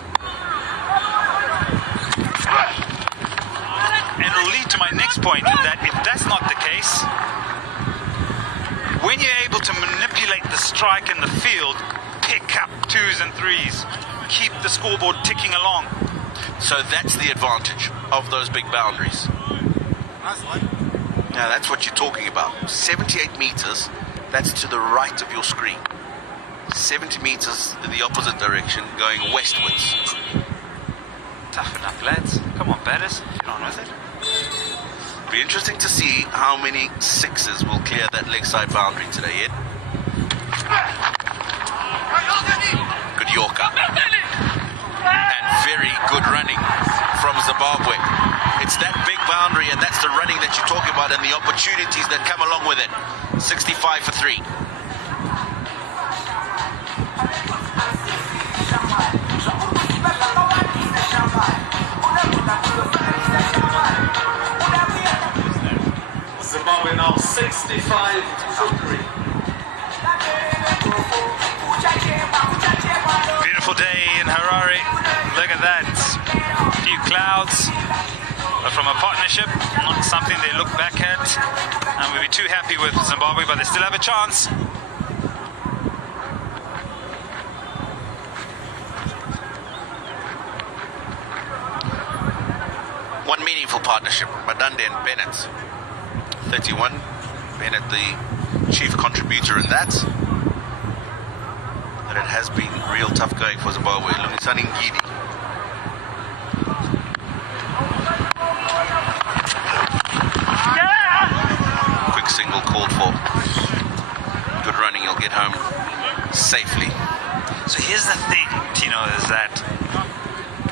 And it'll lead to my next point, in that if that's not the case, when you're able to manipulate the strike in the field, pick up 2s and 3s, keep the scoreboard ticking along. So that's the advantage of those big boundaries. Now that's what you're talking about. 78 meters, that's to the right of your screen. 70 meters in the opposite direction, going westwards. Toughen up, lads. Come on, batters. Get on with it. Be interesting to see how many sixes will clear that leg side boundary today, Ed. Good Yorker. And very good running from Zimbabwe. It's that big boundary, and that's the running that you're talking about and the opportunities that come along with it. 65 for 3. Zimbabwe now 65 for 3. Beautiful day in Harare. Look at that. A few clouds. But from a partnership, not something they look back at. And we'll be too happy with Zimbabwe, but they still have a chance. One meaningful partnership, Madande and Bennett. 31, Bennett the chief contributor in that. But it has been real tough going for Zimbabwe. Lungisani Ngidi. Quick single called for. Good running, he'll get home safely. So here's the thing, Tino, is that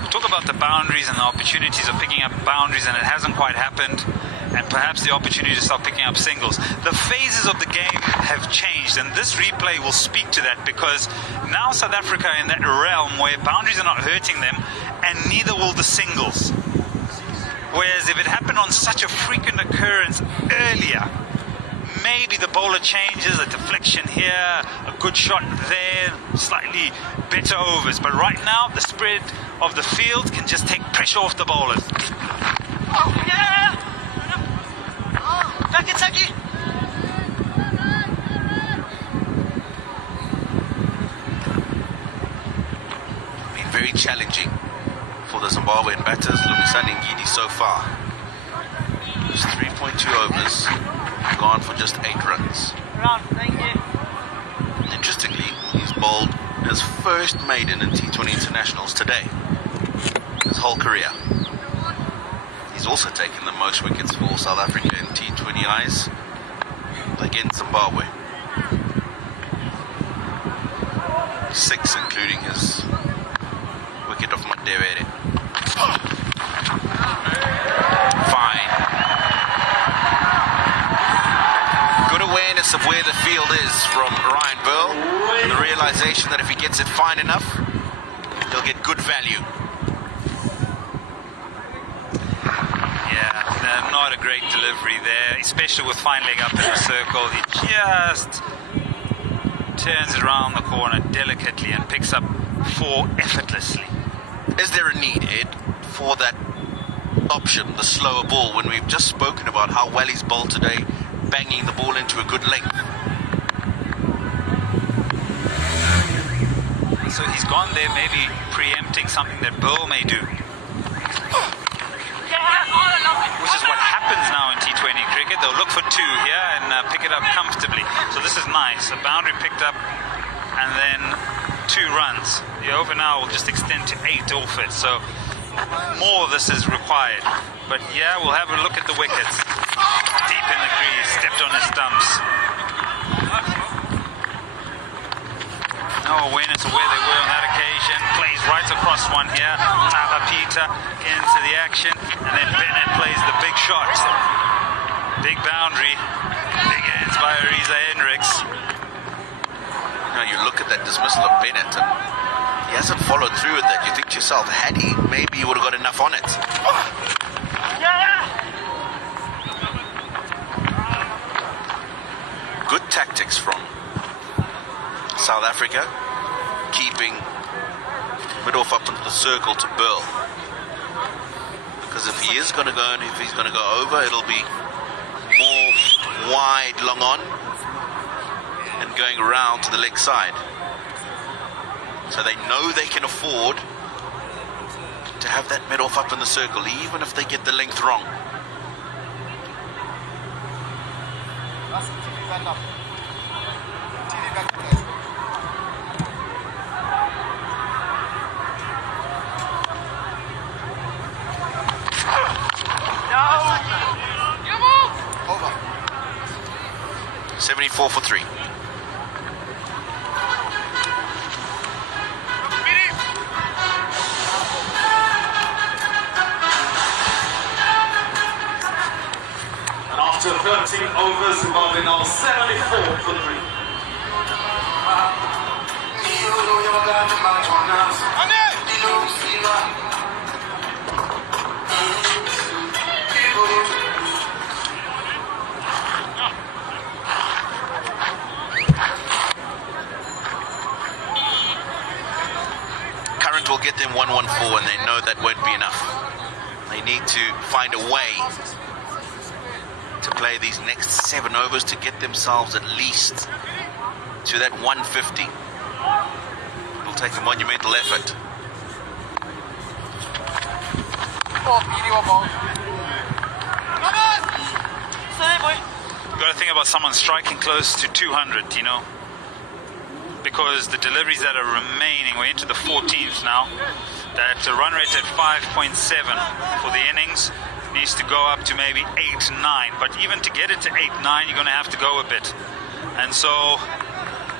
we talk about the boundaries and the opportunities of picking up boundaries, and it hasn't quite happened. And perhaps the opportunity to start picking up singles. The phases of the game have changed, and this replay will speak to that, because now South Africa are in that realm where boundaries are not hurting them, and neither will the singles. Whereas if it happened on such a frequent occurrence earlier, maybe the bowler changes, a deflection here, a good shot there, slightly better overs. But right now, the spread of the field can just take pressure off the bowlers. Oh, yeah! Taki. Been very challenging for the Zimbabwean batters. Lungisani Ngidi so far. Just 3.2 overs. Gone for just 8 runs. Thank you. Interestingly, he's bowled his first maiden in T20 internationals today. His whole career. He's also taken the most wickets for South Africa in T20Is against Zimbabwe. 6, including his wicket of Mandevere. Fine. Good awareness of where the field is from Ryan Burl, and the realization that if he gets it fine enough, he'll get good value. Not a great delivery there, especially with fine leg up in the circle. He just turns it around the corner delicately and picks up 4 effortlessly. Is there a need, Ed, for that option, the slower ball, when we've just spoken about how well he's bowled today, banging the ball into a good length? So he's gone there, maybe preempting something that Burl may do. Which is what happens now in T20 cricket. They'll look for 2 here and pick it up comfortably. So this is nice. A boundary picked up and then 2 runs. The over now will just extend to 8 off it. So more of this is required. But yeah, we'll have a look at the wickets. Deep in the crease, stepped on his stumps. No awareness of where they were on that occasion. Plays right across one here. Peter into the action. And then Bennett plays the big shot. Big boundary. Big hands by Ariza Hendricks. You know, you look at that dismissal of Bennett and he hasn't followed through with that. You think to yourself, had he, maybe he would have got enough on it. Good tactics from South Africa, keeping mid-off up into the circle to Burl. Because if he is going to go and if he's going to go over, it'll be more wide, long on, and going around to the leg side. So they know they can afford to have that mid-off up in the circle, even if they get the length wrong. Over. 74 for 3. And after 13 overs, Zimbabwe now 74 for 3. Current will get them 114 and they know that won't be enough. They need to find a way to play these next 7 overs to get themselves at least to that 150. It'll take a monumental effort. You've got to think about someone striking close to 200, you know, because the deliveries that are remaining, we're into the 14th now, that run rate at 5.7 for the innings needs to go up to maybe 8-9, but even to get it to 8-9, you're going to have to go a bit. And so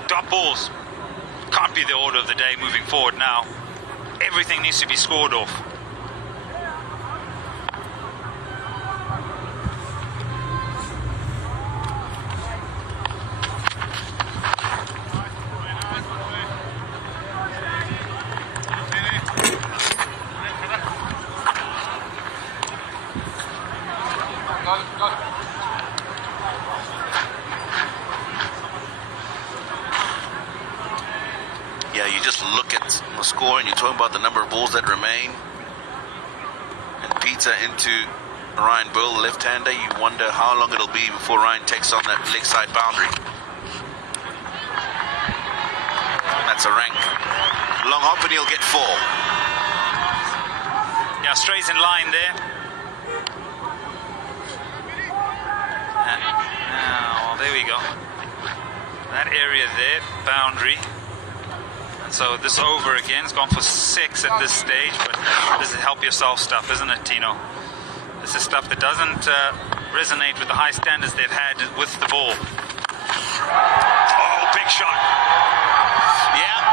dot balls can't be the order of the day moving forward now. Everything needs to be scored off. Yeah, you just look at the score and you're talking about the number of balls that remain. And Peter into Ryan Burl, left-hander. You wonder how long it'll be before Ryan takes on that leg side boundary. And that's a rank. Long hop and he'll get 4. Yeah, Stray's in line there. Well, there we go. That area there, boundary. And so this over again, it's gone for 6 at this stage, but this is help yourself stuff, isn't it, Tino? This is stuff that doesn't resonate with the high standards they've had with the ball. Oh, big shot. Yeah.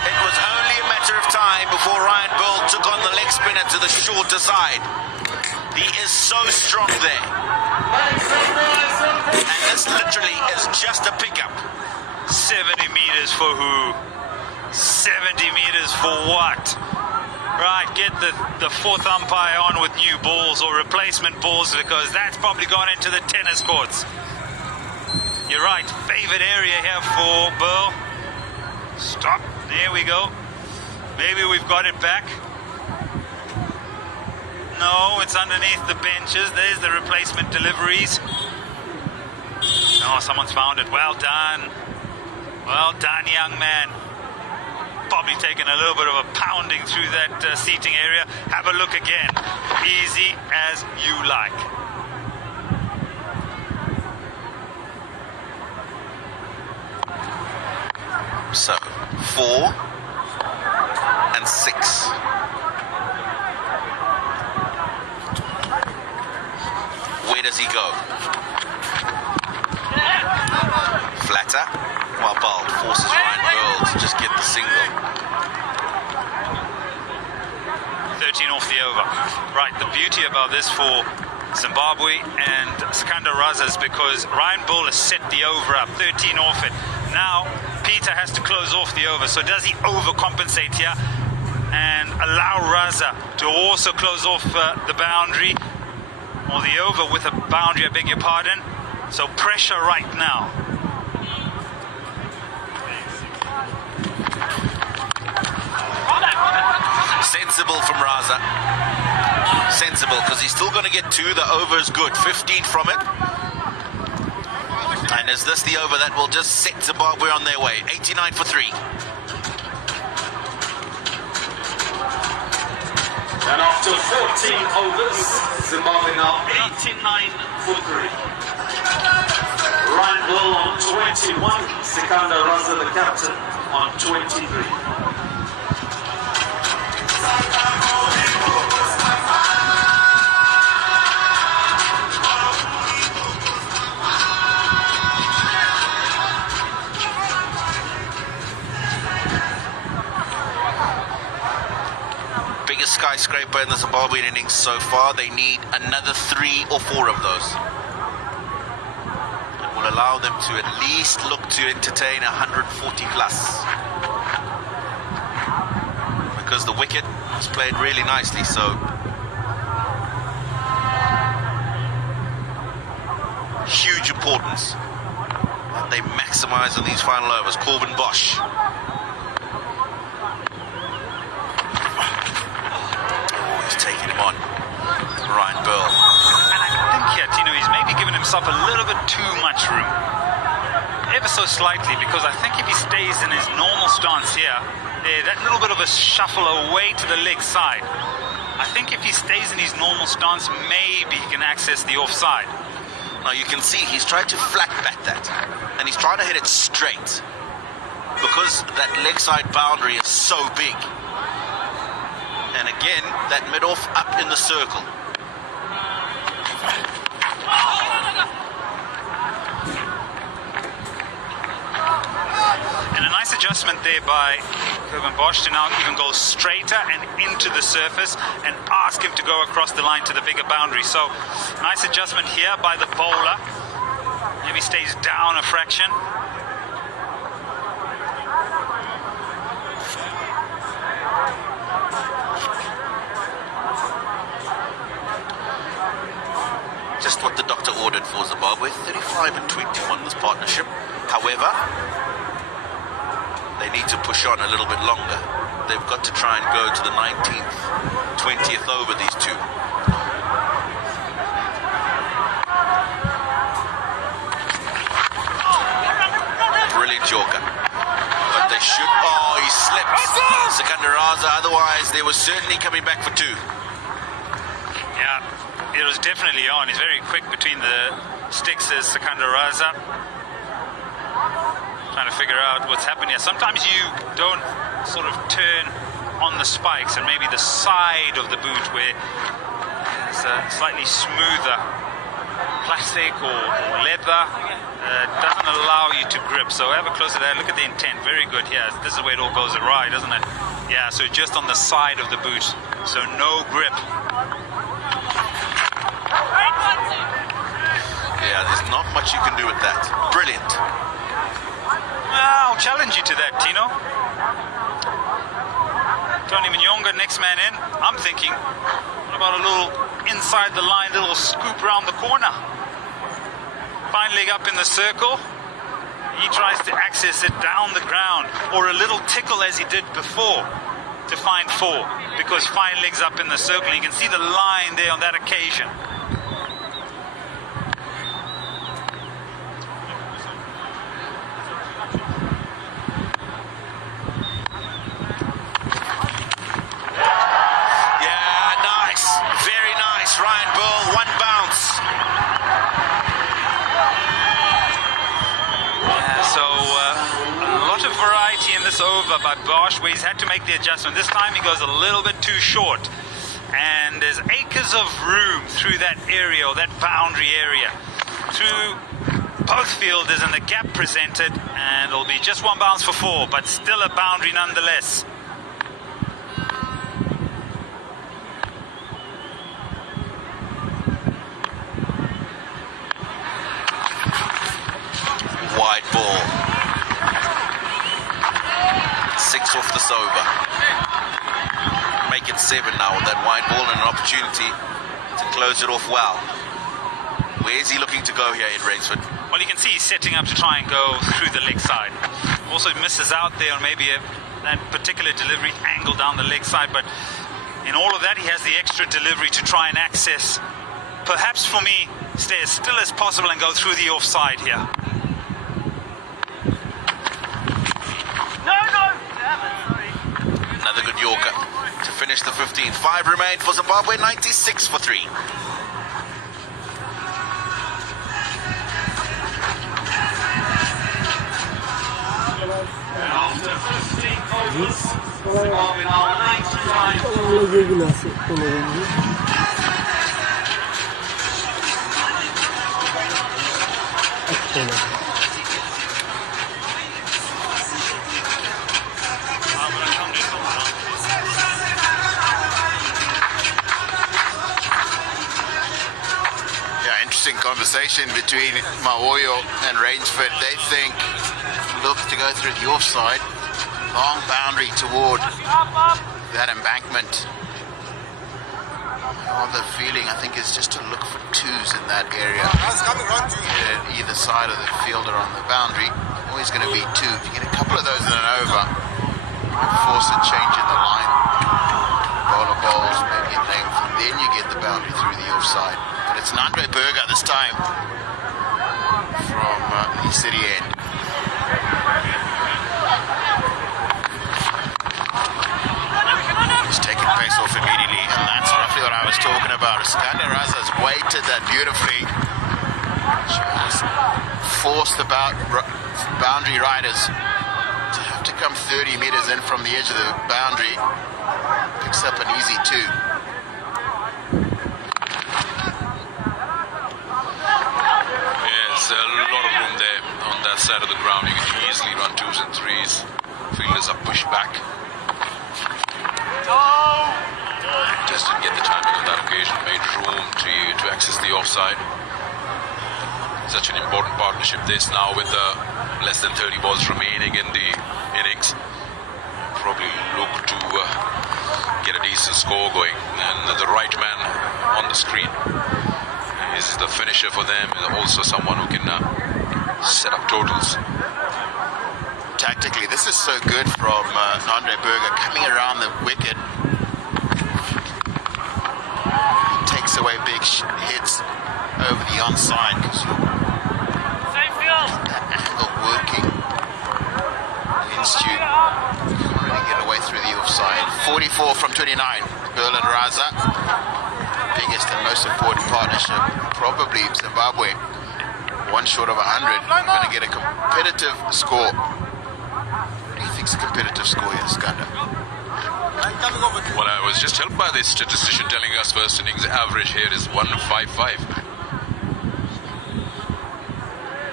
It was only a matter of time before Ryan Burl took on the leg spinner to the shorter side. He is so strong there. And this literally is just a pickup. 70 meters for who? 70 meters for what? Right, get the fourth umpire on with new balls or replacement balls, because that's probably gone into the tennis courts. You're right, favorite area here for Burl. Stop. There we go. Maybe we've got it back. No, it's underneath the benches. There's the replacement deliveries. Oh, someone's found it. Well done. Well done, young man. Probably taken a little bit of a pounding through that seating area. Have a look again. Easy as you like. So, 4 and 6. Where does he go? Flatter, while Bald forces Ryan Burl to just get the single. 13 off the over. Right, the beauty about this for Zimbabwe and Sikandar Raza is because Ryan Bull has set the over up, 13 off it. Now, Peter has to close off the over. So does he overcompensate here and allow Raza to also close off the boundary or the over with a boundary, I beg your pardon? So pressure right now. Sensible from Raza. Sensible, because he's still going to get 2. The over is good. 15 from it. And is this the over that will just set Zimbabwe on their way? 89 for 3. And after 14 overs, Zimbabwe now 89 for 3. Ryan Bull on 21, Sikandar Raza, the captain, on 23. Skyscraper in the Zimbabwean innings so far. They need another 3 or 4 of those. It will allow them to at least look to entertain 140 plus. Because the wicket was played really nicely, so huge importance that they maximize on these final overs. Corbin Bosch. Taking him on, Ryan Burl. And I think here, Tino, he's maybe given himself a little bit too much room. Ever so slightly, because I think if he stays in his normal stance here, that little bit of a shuffle away to the leg side. I think if he stays in his normal stance, maybe he can access the offside. Now you can see he's tried to flat bat that, and he's trying to hit it straight, because that leg side boundary is so big. And again, that mid-off up in the circle. And a nice adjustment there by Corbin Bosch to now even go straighter and into the surface and ask him to go across the line to the bigger boundary. So, nice adjustment here by the bowler. Maybe stays down a fraction. Just what the doctor ordered for Zimbabwe, 35 and 21 this partnership. However, they need to push on a little bit longer. They've got to try and go to the 19th, 20th over, these two. Brilliant Yorker. But they should... Oh, he slipped. Sikandar Raza, otherwise they were certainly coming back for 2. Yeah. It was definitely on. He's very quick between the sticks as Sikandar Raza. Trying to figure out what's happened here. Sometimes you don't sort of turn on the spikes, and maybe the side of the boot where it's a slightly smoother plastic or leather doesn't allow you to grip. So have a closer there. Look at the intent. Very good here. This is where it all goes awry, doesn't it? Yeah, so just on the side of the boot. So no grip. Yeah, there's not much you can do with that. Brilliant. Well, I'll challenge you to that, Tino. Tony Manyonga, next man in. I'm thinking, what about a little inside the line, little scoop around the corner? Fine leg up in the circle. he tries to access it down the ground, or a little tickle as he did before, to find 4, because fine legs up in the circle. You can see the line there on that occasion. Over by Bosch, where he's had to make the adjustment. This time he goes a little bit too short, and there's acres of room through that area, or that boundary area, through both fielders, and the gap presented, and it'll be just 1 bounce for 4, but still a boundary nonetheless. Wide ball. 6 off the over. Make it 7 now with that wide ball, and an opportunity to close it off well. Where is he looking to go here in Rainsford? Well, you can see he's setting up to try and go through the leg side. Also misses out there on maybe that particular delivery angle down the leg side, but in all of that he has the extra delivery to try and access, perhaps for me, stay as still as possible and go through the offside here. Another good Yorker to finish the 15th. 5 remain for Zimbabwe, 96 for 3. After 15 overs, Zimbabwe now 99. Conversation between Maoyo and Rainsford. They think, look to go through the offside, long boundary toward that embankment. All the feeling, I think, is just to look for 2s in that area. Either side of the fielder on the boundary, always going to be 2. If you get a couple of those in an over, force a change in the line. Bowler balls, maybe in length, and then you get the boundary through the offside. But it's Nandre Burger this time from the city end. He's taken pace off immediately, and that's roughly what I was talking about. Iskandar Raza's weighted that beautifully. Just forced the boundary riders to have to come 30 meters in from the edge of the boundary. Picks up an easy 2. Yes, a lot of room there on that side of the ground. You can easily run 2s and 3s. Fielders are pushed back. Just didn't get the timing on that occasion. Made room to access the offside. Such an important partnership this now, with less than 30 balls remaining in the innings. Probably look to get a decent score going, and the right man on the screen is the finisher for them, and also someone who can set up totals. Tactically, this is so good from Nandre Burger, coming around the wicket. He takes away big hits over the onside, because that angle working against you. You can't really get away through the offside. 44 from 29. Berlin Raza, biggest and most important partnership, probably Zimbabwe. 1 short of 100. Going to get a competitive score. What do you think's a competitive score here, Iskandar? Well, I was just helped by this statistician telling us first innings average here is 155.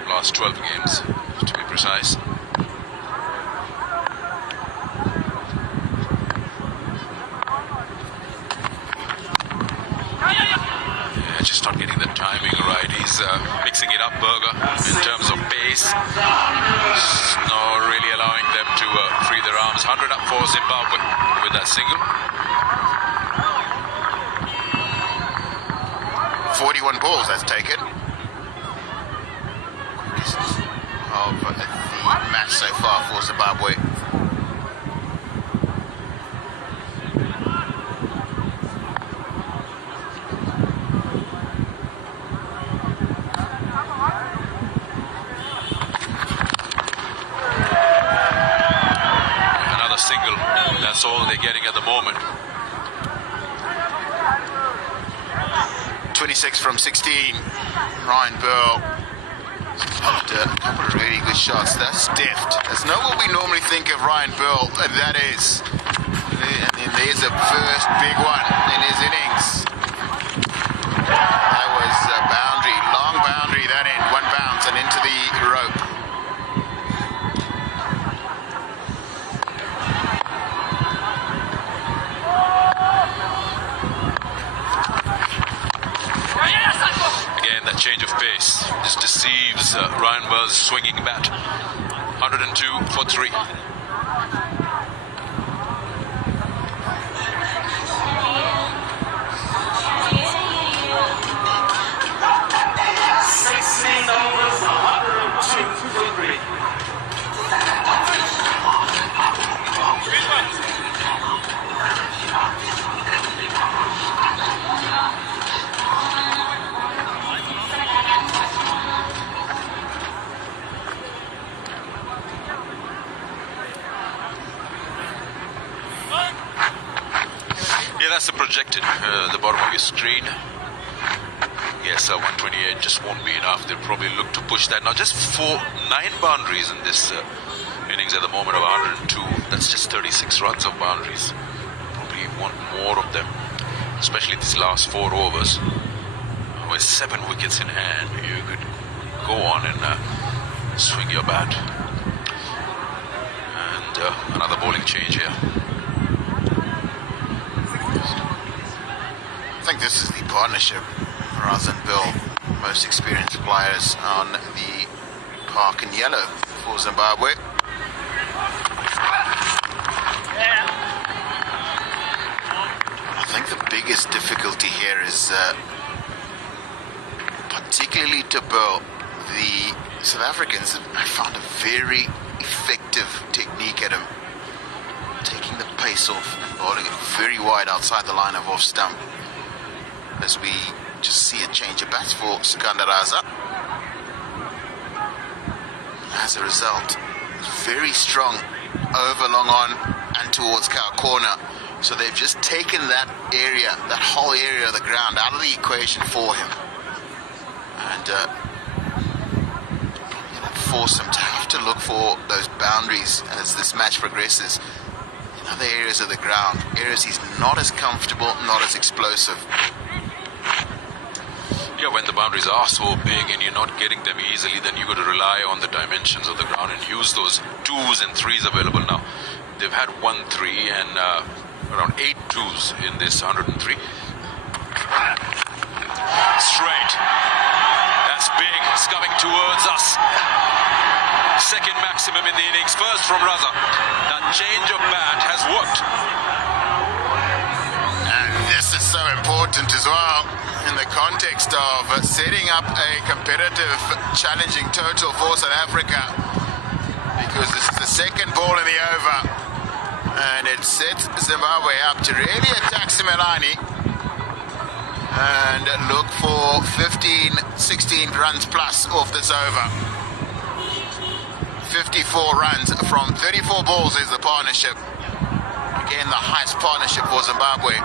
Last 12 games, to be precise. Just not getting the timing right. He's mixing it up, Burger, in terms of pace. Not really allowing them to free their arms. 100 up for Zimbabwe with that single. 41 balls that's taken. Of match so far for Zimbabwe. Another single. That's all they're getting at the moment. 26 from 16. Ryan Burl. After a couple of really good shots. That's deft. That's not what we normally think of Ryan Burl, and that is. And then there's a first big one in his innings. That was a boundary, long boundary, that end, one bounce and into the rope. Again, that change of pace just deceives Ryan Burl's swinging bat. 102 for 3. Yeah, that's the projected, the bottom of your screen. Yes, 128 just won't be enough. They'll probably look to push that. Now, just 9 boundaries in this innings at the moment of 102. That's just 36 runs of boundaries. Probably want more of them, especially these last 4 overs. With 7 wickets in hand, you could go on and swing your bat. And another bowling change here. I think this is the partnership. Raz and Bill, most experienced players on the park in yellow for Zimbabwe. I think the biggest difficulty here is particularly to Bill. The South Africans have found a very effective technique at him, taking the pace off and bowling it very wide outside the line of off stump. As we just see a change of bats for Sikandar Raza. As a result, very strong over long on and towards cow corner. So they've just taken that area, that whole area of the ground out of the equation for him. And force him to have to look for those boundaries as this match progresses in other areas of the ground, areas he's not as comfortable, not as explosive. Yeah, when the boundaries are so big and you're not getting them easily, then you've got to rely on the dimensions of the ground and use those 2s and 3s available now. They've had 1 3 and around 8 2s in this 103. Straight. That's big. It's coming towards us. Second maximum in the innings. First from Raza. That change of bat has worked. And this is so important as well in the context of setting up a competitive, challenging total for South Africa, because this is the second ball in the over, and it sets Zimbabwe up to really attack Simelane and look for 15, 16 runs plus off this over. 54 runs from 34 balls is the partnership. Again, the highest partnership for Zimbabwe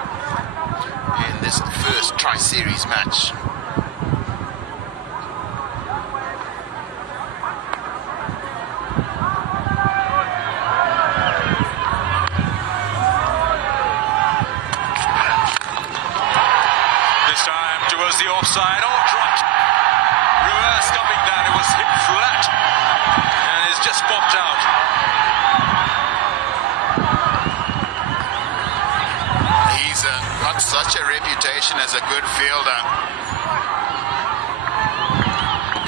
in this first tri-series match. This time towards the offside. Oh, dropped. Reverse coming down. It was hit flat. And it's just popped out. He's got such a reputation as a good fielder.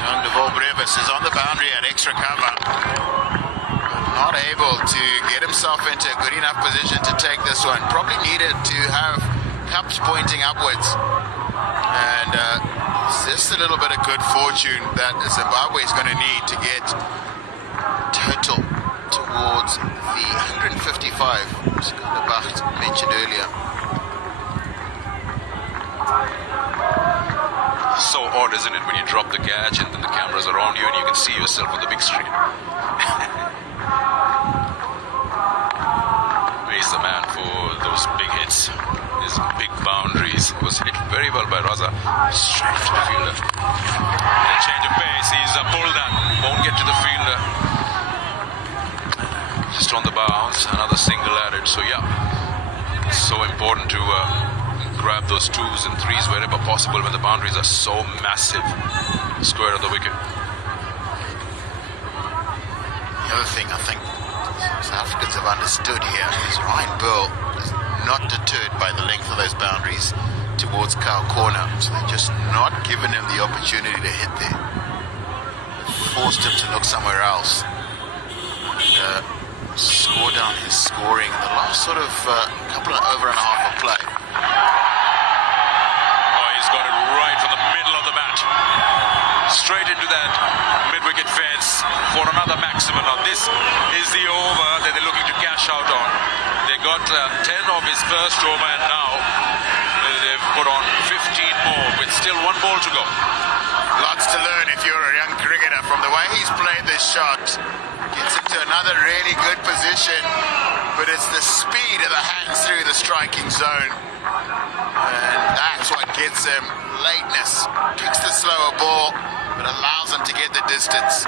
Young Devol Brevis is on the boundary at extra cover, but not able to get himself into a good enough position to take this one. Probably needed to have cups pointing upwards, and it's just a little bit of good fortune that Zimbabwe is going to need to get total towards the 155, Skanderbach mentioned earlier. So odd, isn't it, when you drop the catch and then the camera's around you and you can see yourself on the big screen. He's the man for those big hits, his big boundaries. He was hit very well by Raza, straight to the fielder. A change of pace, he's pulled that, won't get to the fielder. Just on the bounce, another single added. So yeah, it's so important to grab those 2s and 3s wherever possible when the boundaries are so massive. Square of the wicket. The other thing I think South Africans have understood here is Ryan Burl is not deterred by the length of those boundaries towards cow corner, so they're just not giving him the opportunity to hit there. Forced him to look somewhere else and score down his scoring in the last sort of couple of over and a half of play. Got it right from the middle of the bat, straight into that mid-wicket fence for another maximum. Now this is the over that they're looking to cash out on. They got 10 of his first over, and now they've put on 15 more with still 1 ball to go. Lots to learn if you're a young cricketer from the way he's played this shot. Gets into another really good position, but it's the speed of the hands through the striking zone. And that's what gets him lateness. Kicks the slower ball, but allows him to get the distance.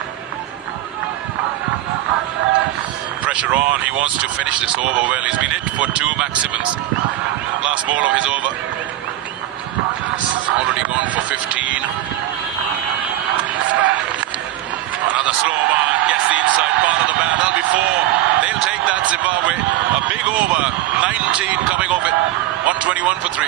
Pressure on, he wants to finish this over well. He's been hit for 2 maximums. Last ball of his over. He's already gone for 15. Another slow one, gets the inside part of the bat. That'll be 4. They'll take that, Zimbabwe. A big over, 19 coming off it. 121 for 3.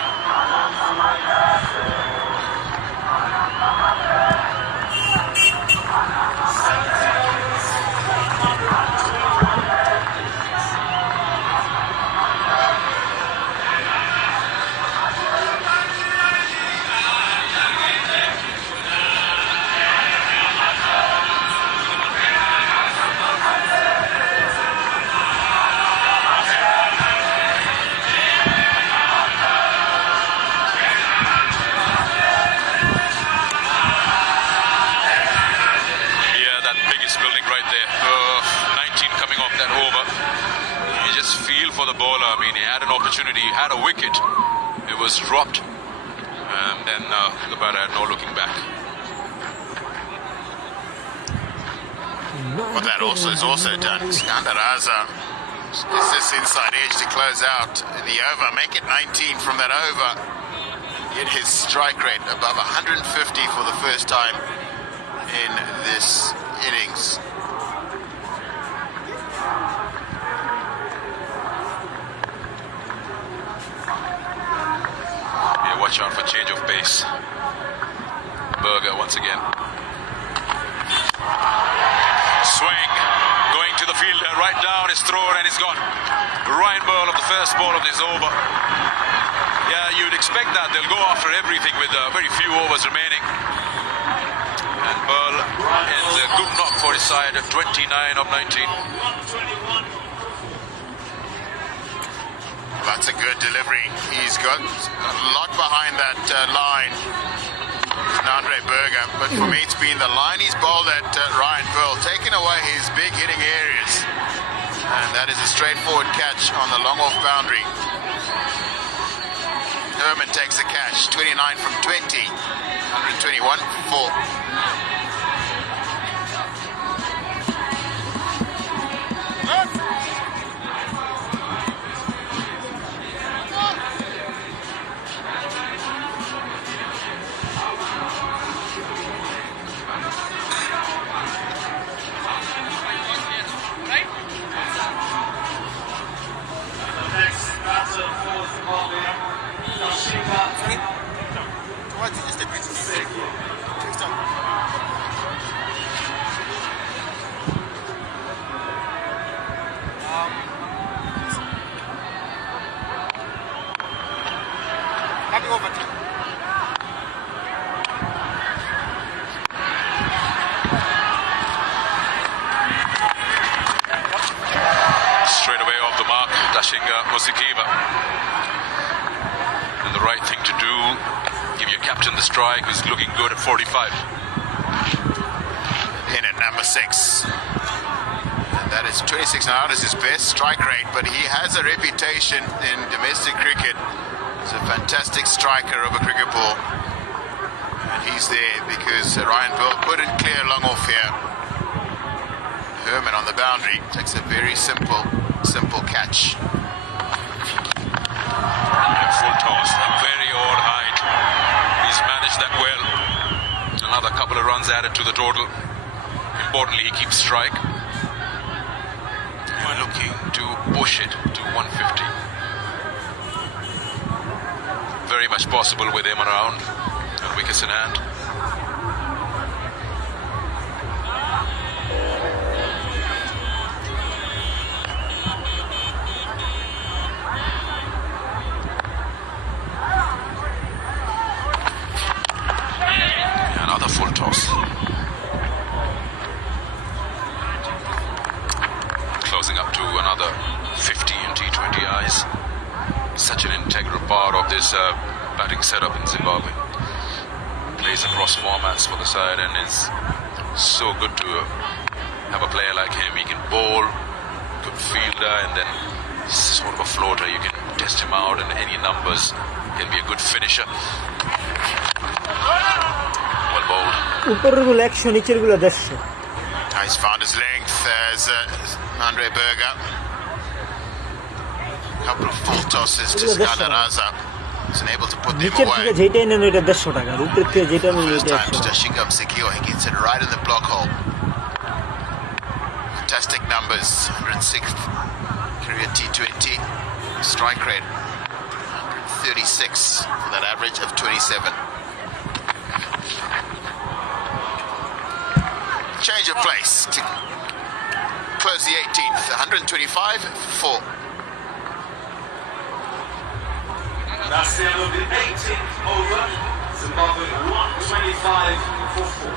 For the bowler, I mean, he had an opportunity, he had a wicket, it was dropped, and then the batter had no looking back. What that also has also done, Skander Raza is this inside edge to close out the over, make it 19 from that over. Hit his strike rate above 150 for the first time in this innings. Watch out for change of pace. Berger once again. Swing, going to the fielder, right down his throat, and he's gone. Ryan Burl of the first ball of this over. Yeah, you'd expect that. They'll go after everything with very few overs remaining. And Burl ends a good knock for his side at 29 of 19. That's a good delivery. He's got a lot behind that line, Andre Berger. But for me, it's been the line he's bowled at Ryan Burl, taking away his big hitting areas. And that is a straightforward catch on the long off boundary. Herman takes the catch, 29 from 20, 121 for 4. What? Just a bit. Tashinga Musikiva. And the right thing to do, give your captain the strike, who's looking good at 45. In at number 6. And that is 26 now. That is his best strike rate, but he has a reputation in domestic cricket as a fantastic striker of a cricket ball. And he's there because Ryan Bell couldn't clear long off here. Herman on the boundary takes a very simple catch. And full toss, a very odd height. He's managed that well. Another couple of runs added to the total. Importantly, he keeps strike. And looking to push it to 150. Very much possible with him around and wickets in hand. Another full toss. Closing up to another 50 in T20Is. Such an integral part of this batting setup in Zimbabwe. Plays across formats for the side and is so good to have a player like him. He can bowl, good fielder, and then sort of a floater. You can test him out in any numbers. Can be a good finisher. Well bowled. উপরেরগুলো 100, নিচেরগুলো 150. He's found his length as Andre Berger. Couple of full tosses to Skandar Raza. Wasn't able to put them নিচের থেকে away. যেটাই নেন ওইটা 150 টাকা, আর উপরের থেকে যেটা নেন First ওইটা time to 100 টাকা। Tashinga Musikiva. He gets it right in the block hole. Fantastic numbers. 106th career T20 strike rate. 136 for that average of 27. Change of place to close the 18th. 125 for 4. That's the end of the 18th over. Zimbabwe 125 for 4.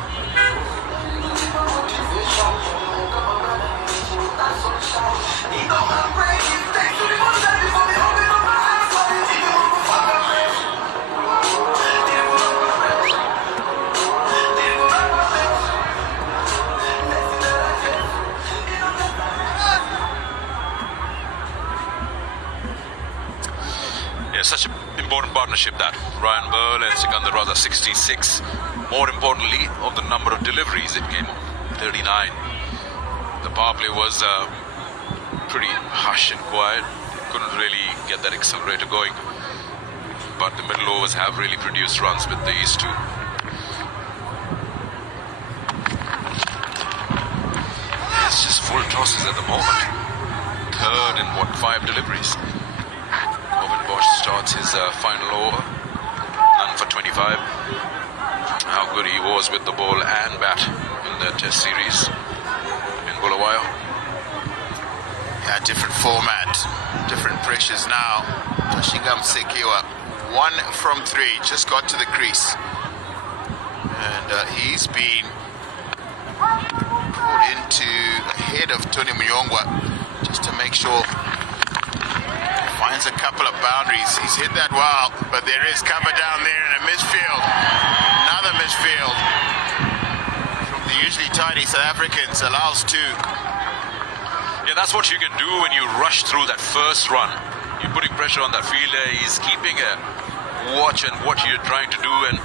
Such an important partnership that Ryan Burl and Sikandar Raza 66. More importantly, of the number of deliveries it came on, 39. The power play was pretty hush and quiet. Couldn't really get that accelerator going. But the middle overs have really produced runs with these two. It's just full tosses at the moment. Third in 5 deliveries. Bosch starts his final over, none for 25. How good he was with the ball and bat in the Test series in Bulawayo. Yeah, different format, different pressures now. Tashinga Musikiva, 1 from 3, just got to the crease. And he's been put into ahead of Tony Muyongwa just to make sure. Finds a couple of boundaries. He's hit that well, but there is cover down there in a misfield. Another misfield from the usually tidy South Africans, allows 2. Yeah, that's what you can do when you rush through that first run. You're putting pressure on that fielder. He's keeping a watch on what you're trying to do, and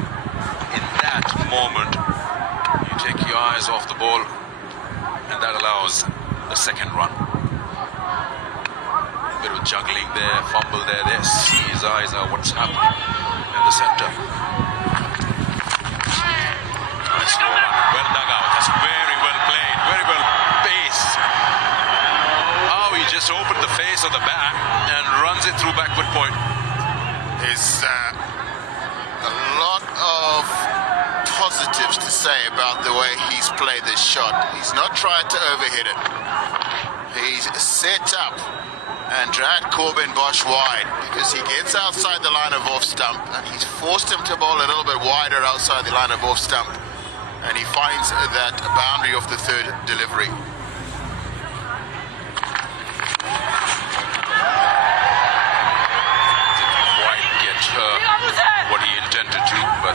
in that moment, you take your eyes off the ball, and that allows the second run. Bit of juggling there, fumble there. See his eyes are what's happening in the center. Nice ball, well dug out. That's very well played, very well paced. Oh, he just opened the face of the bat and runs it through backward point. There's a lot of positives to say about the way he's played this shot. He's not tried to overhit it. He's set up and dragged Corbin Bosch wide because he gets outside the line of off stump, and he's forced him to bowl a little bit wider outside the line of off stump, and he finds that boundary of the third delivery.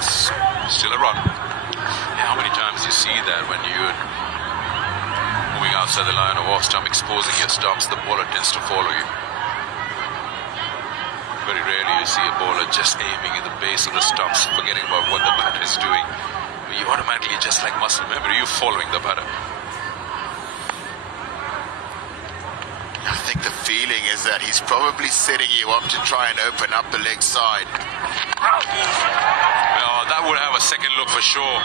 It's still a run. Yeah, how many times you see that when you're moving outside the line of off stump, exposing your stumps, the bowler tends to follow you. Very rarely you see a bowler just aiming at the base of the stumps, forgetting about what the batter is doing. You automatically, just like muscle memory, you're following the batter. I think the feeling is that he's probably setting you up to try and open up the leg side. No, that would have a second look for sure.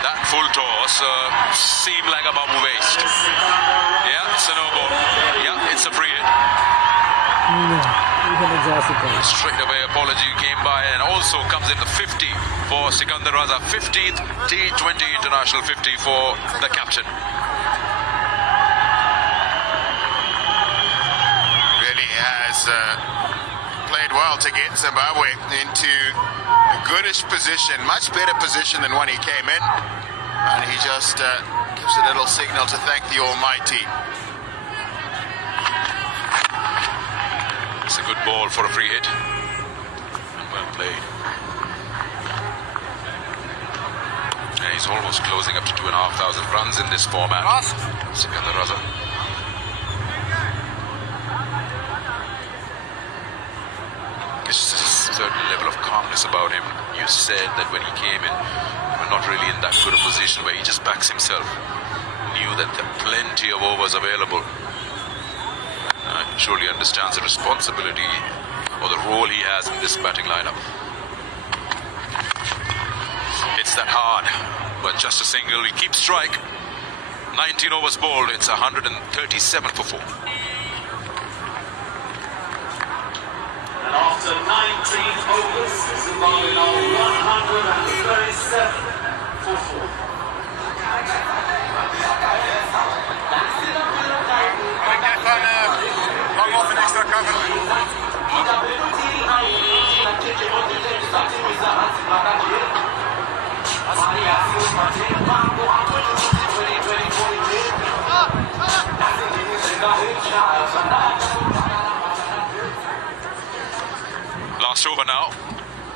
That full toss seemed like a bamboo waist. Yeah, it's a no ball. Yeah, it's a free hit. Straight away apology came by and also comes in the 50 for Sikandar Raza. 15th T20 international 50 for the captain. Really has played well to get Zimbabwe into a goodish position, much better position than when he came in. And he just gives a little signal to thank the Almighty. It's a good ball for a free hit. And well played. And he's almost closing up to 2,500 runs in this format. Sikandar Raza. There's a certain level of calmness about him. You said that when he came in, he was not really in that good a position where he just backs himself. Knew that there are plenty of overs available. Surely understands the responsibility or the role he has in this batting lineup. It's that hard, but just a single. He keeps strike. 19 overs bowled. It's 137 for 4. And after 19 overs, Zimbabwe now 137 for 4. Last over now.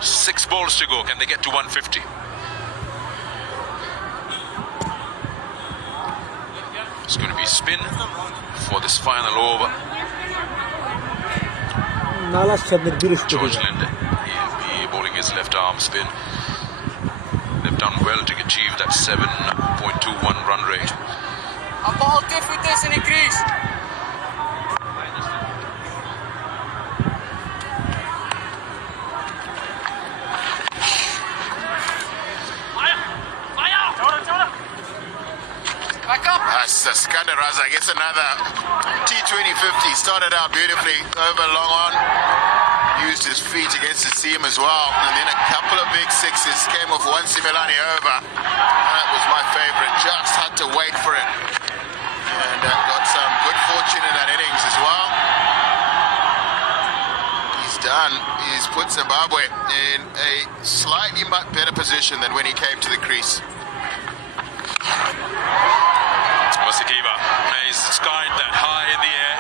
6 balls to go. Can they get to 150? It's going to be spin for this final over. George Linde, he bowling his left arm spin. They've done well to achieve that 7.21 run rate. A ball give with this and increase. Sikandar Raza gets another T20 50. Started out beautifully, over long on. Used his feet against the seam as well. And then a couple of big sixes came off one Simelane over. That was my favorite. Just had to wait for it. And got some good fortune in that innings as well. He's done. He's put Zimbabwe in a slightly much better position than when he came to the crease. Masikiva, he's skied that high in the air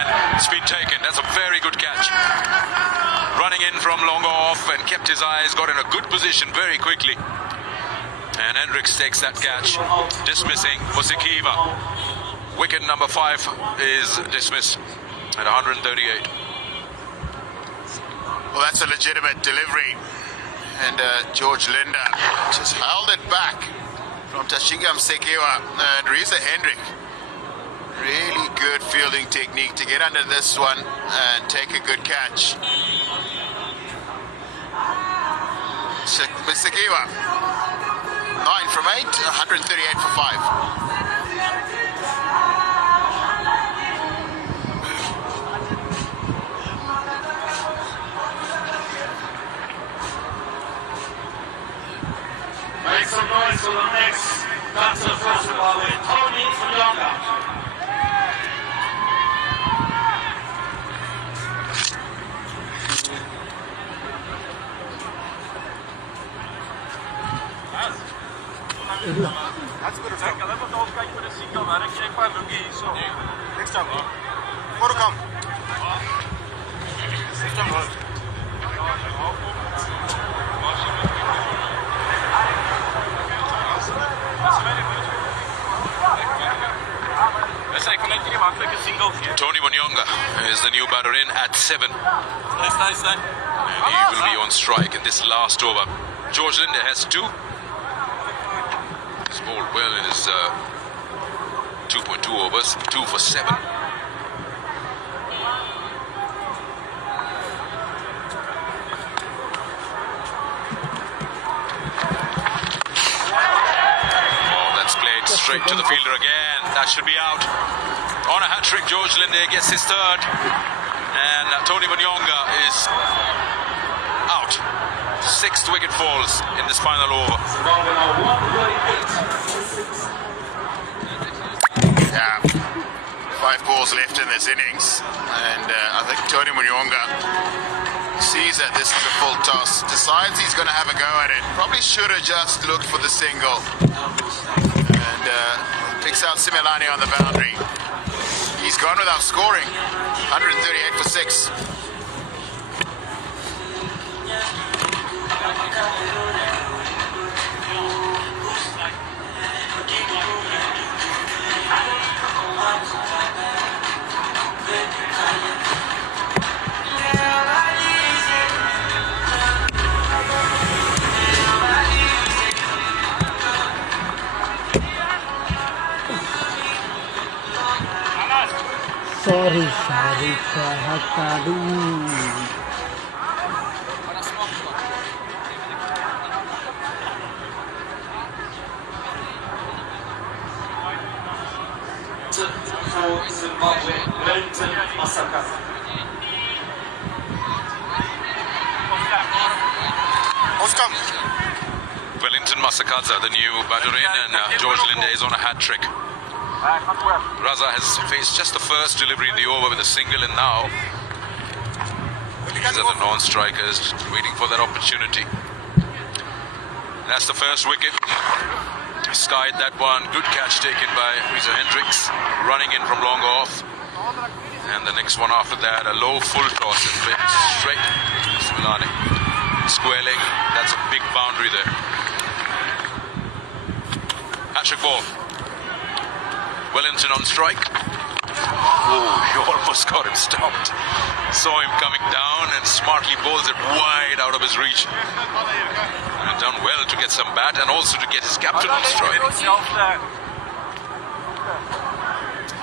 and it's been taken. That's a very good catch. Running in from long off and kept his eyes, got in a good position very quickly. And Hendricks takes that catch, dismissing Masikiva. Wicket number 5 is dismissed at 138. Well, that's a legitimate delivery. And George Linde just held it back from Tashinga Msekiwa and Reza Hendrick. Really good fielding technique to get under this one and take a good catch. Msekiwa, 9 from 8, 138 for 5. Make some noise for the next batter for Zimbabwe, Tony Fuyonga. Tony Munyonga is the new batter in at 7. And he will be on strike in this last over. George Linde has 2. He's bowled well in his 2.2 overs, 2 for 7. Straight to the fielder again. That should be out. On a hat-trick, George Linde gets his 3rd. And Tony Munyonga is out. 6th wicket falls in this final over. Yeah, 5 balls left in this innings. And I think Tony Munyonga sees that this is a full toss, decides he's going to have a go at it. Probably should have just looked for the single. And picks out Simelane on the boundary. He's gone without scoring. 138 for 6. Sorry, Hakadu. For Zimbabwe, Wellington Masakaza. Wellington Masakaza, the new batter in, and George Linde is on a hat-trick. Raza has faced just the first delivery in the over with a single, and now these are the non-strikers just waiting for that opportunity. That's the first wicket. Skied that one. Good catch taken by Reza Hendricks, running in from long off. And the next one after that, a low full toss and bit straight. Simelane. Square leg. That's a big boundary there. Hat-trick ball. Wellington on strike. Oh, he almost got him stopped. Saw him coming down and smartly bowls it wide out of his reach. And done well to get some bat and also to get his captain on strike.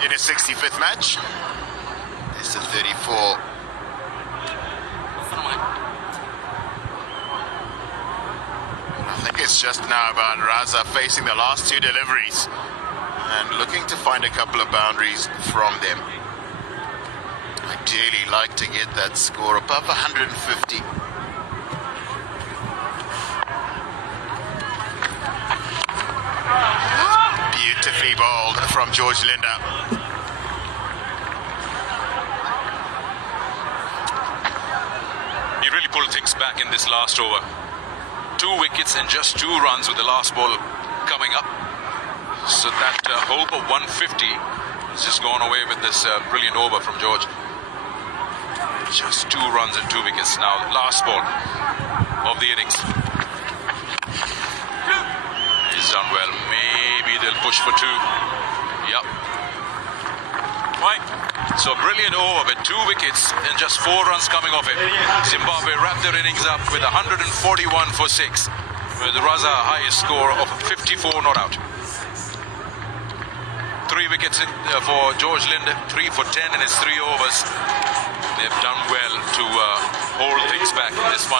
In his 65th match. It's the 34. I think it's just now about Raza facing the last 2 deliveries and looking to find a couple of boundaries from them. Ideally like to get that score above 150. Beautifully bowled from George Linde. He really pulled things back in this last over. 2 wickets and just 2 runs with the last ball coming up. So that hope of 150 has just gone away with this brilliant over from George. Just 2 runs and 2 wickets now. Last ball of the innings. He's done well. Maybe they'll push for 2. Yep. Right. So brilliant over with 2 wickets and just 4 runs coming off it. Zimbabwe wrapped their innings up with 141 for 6. With the Raza highest score of 54 not out. 3 wickets for George Linde, 3 for 10 in his 3 overs. They've done well to hold things back in this final.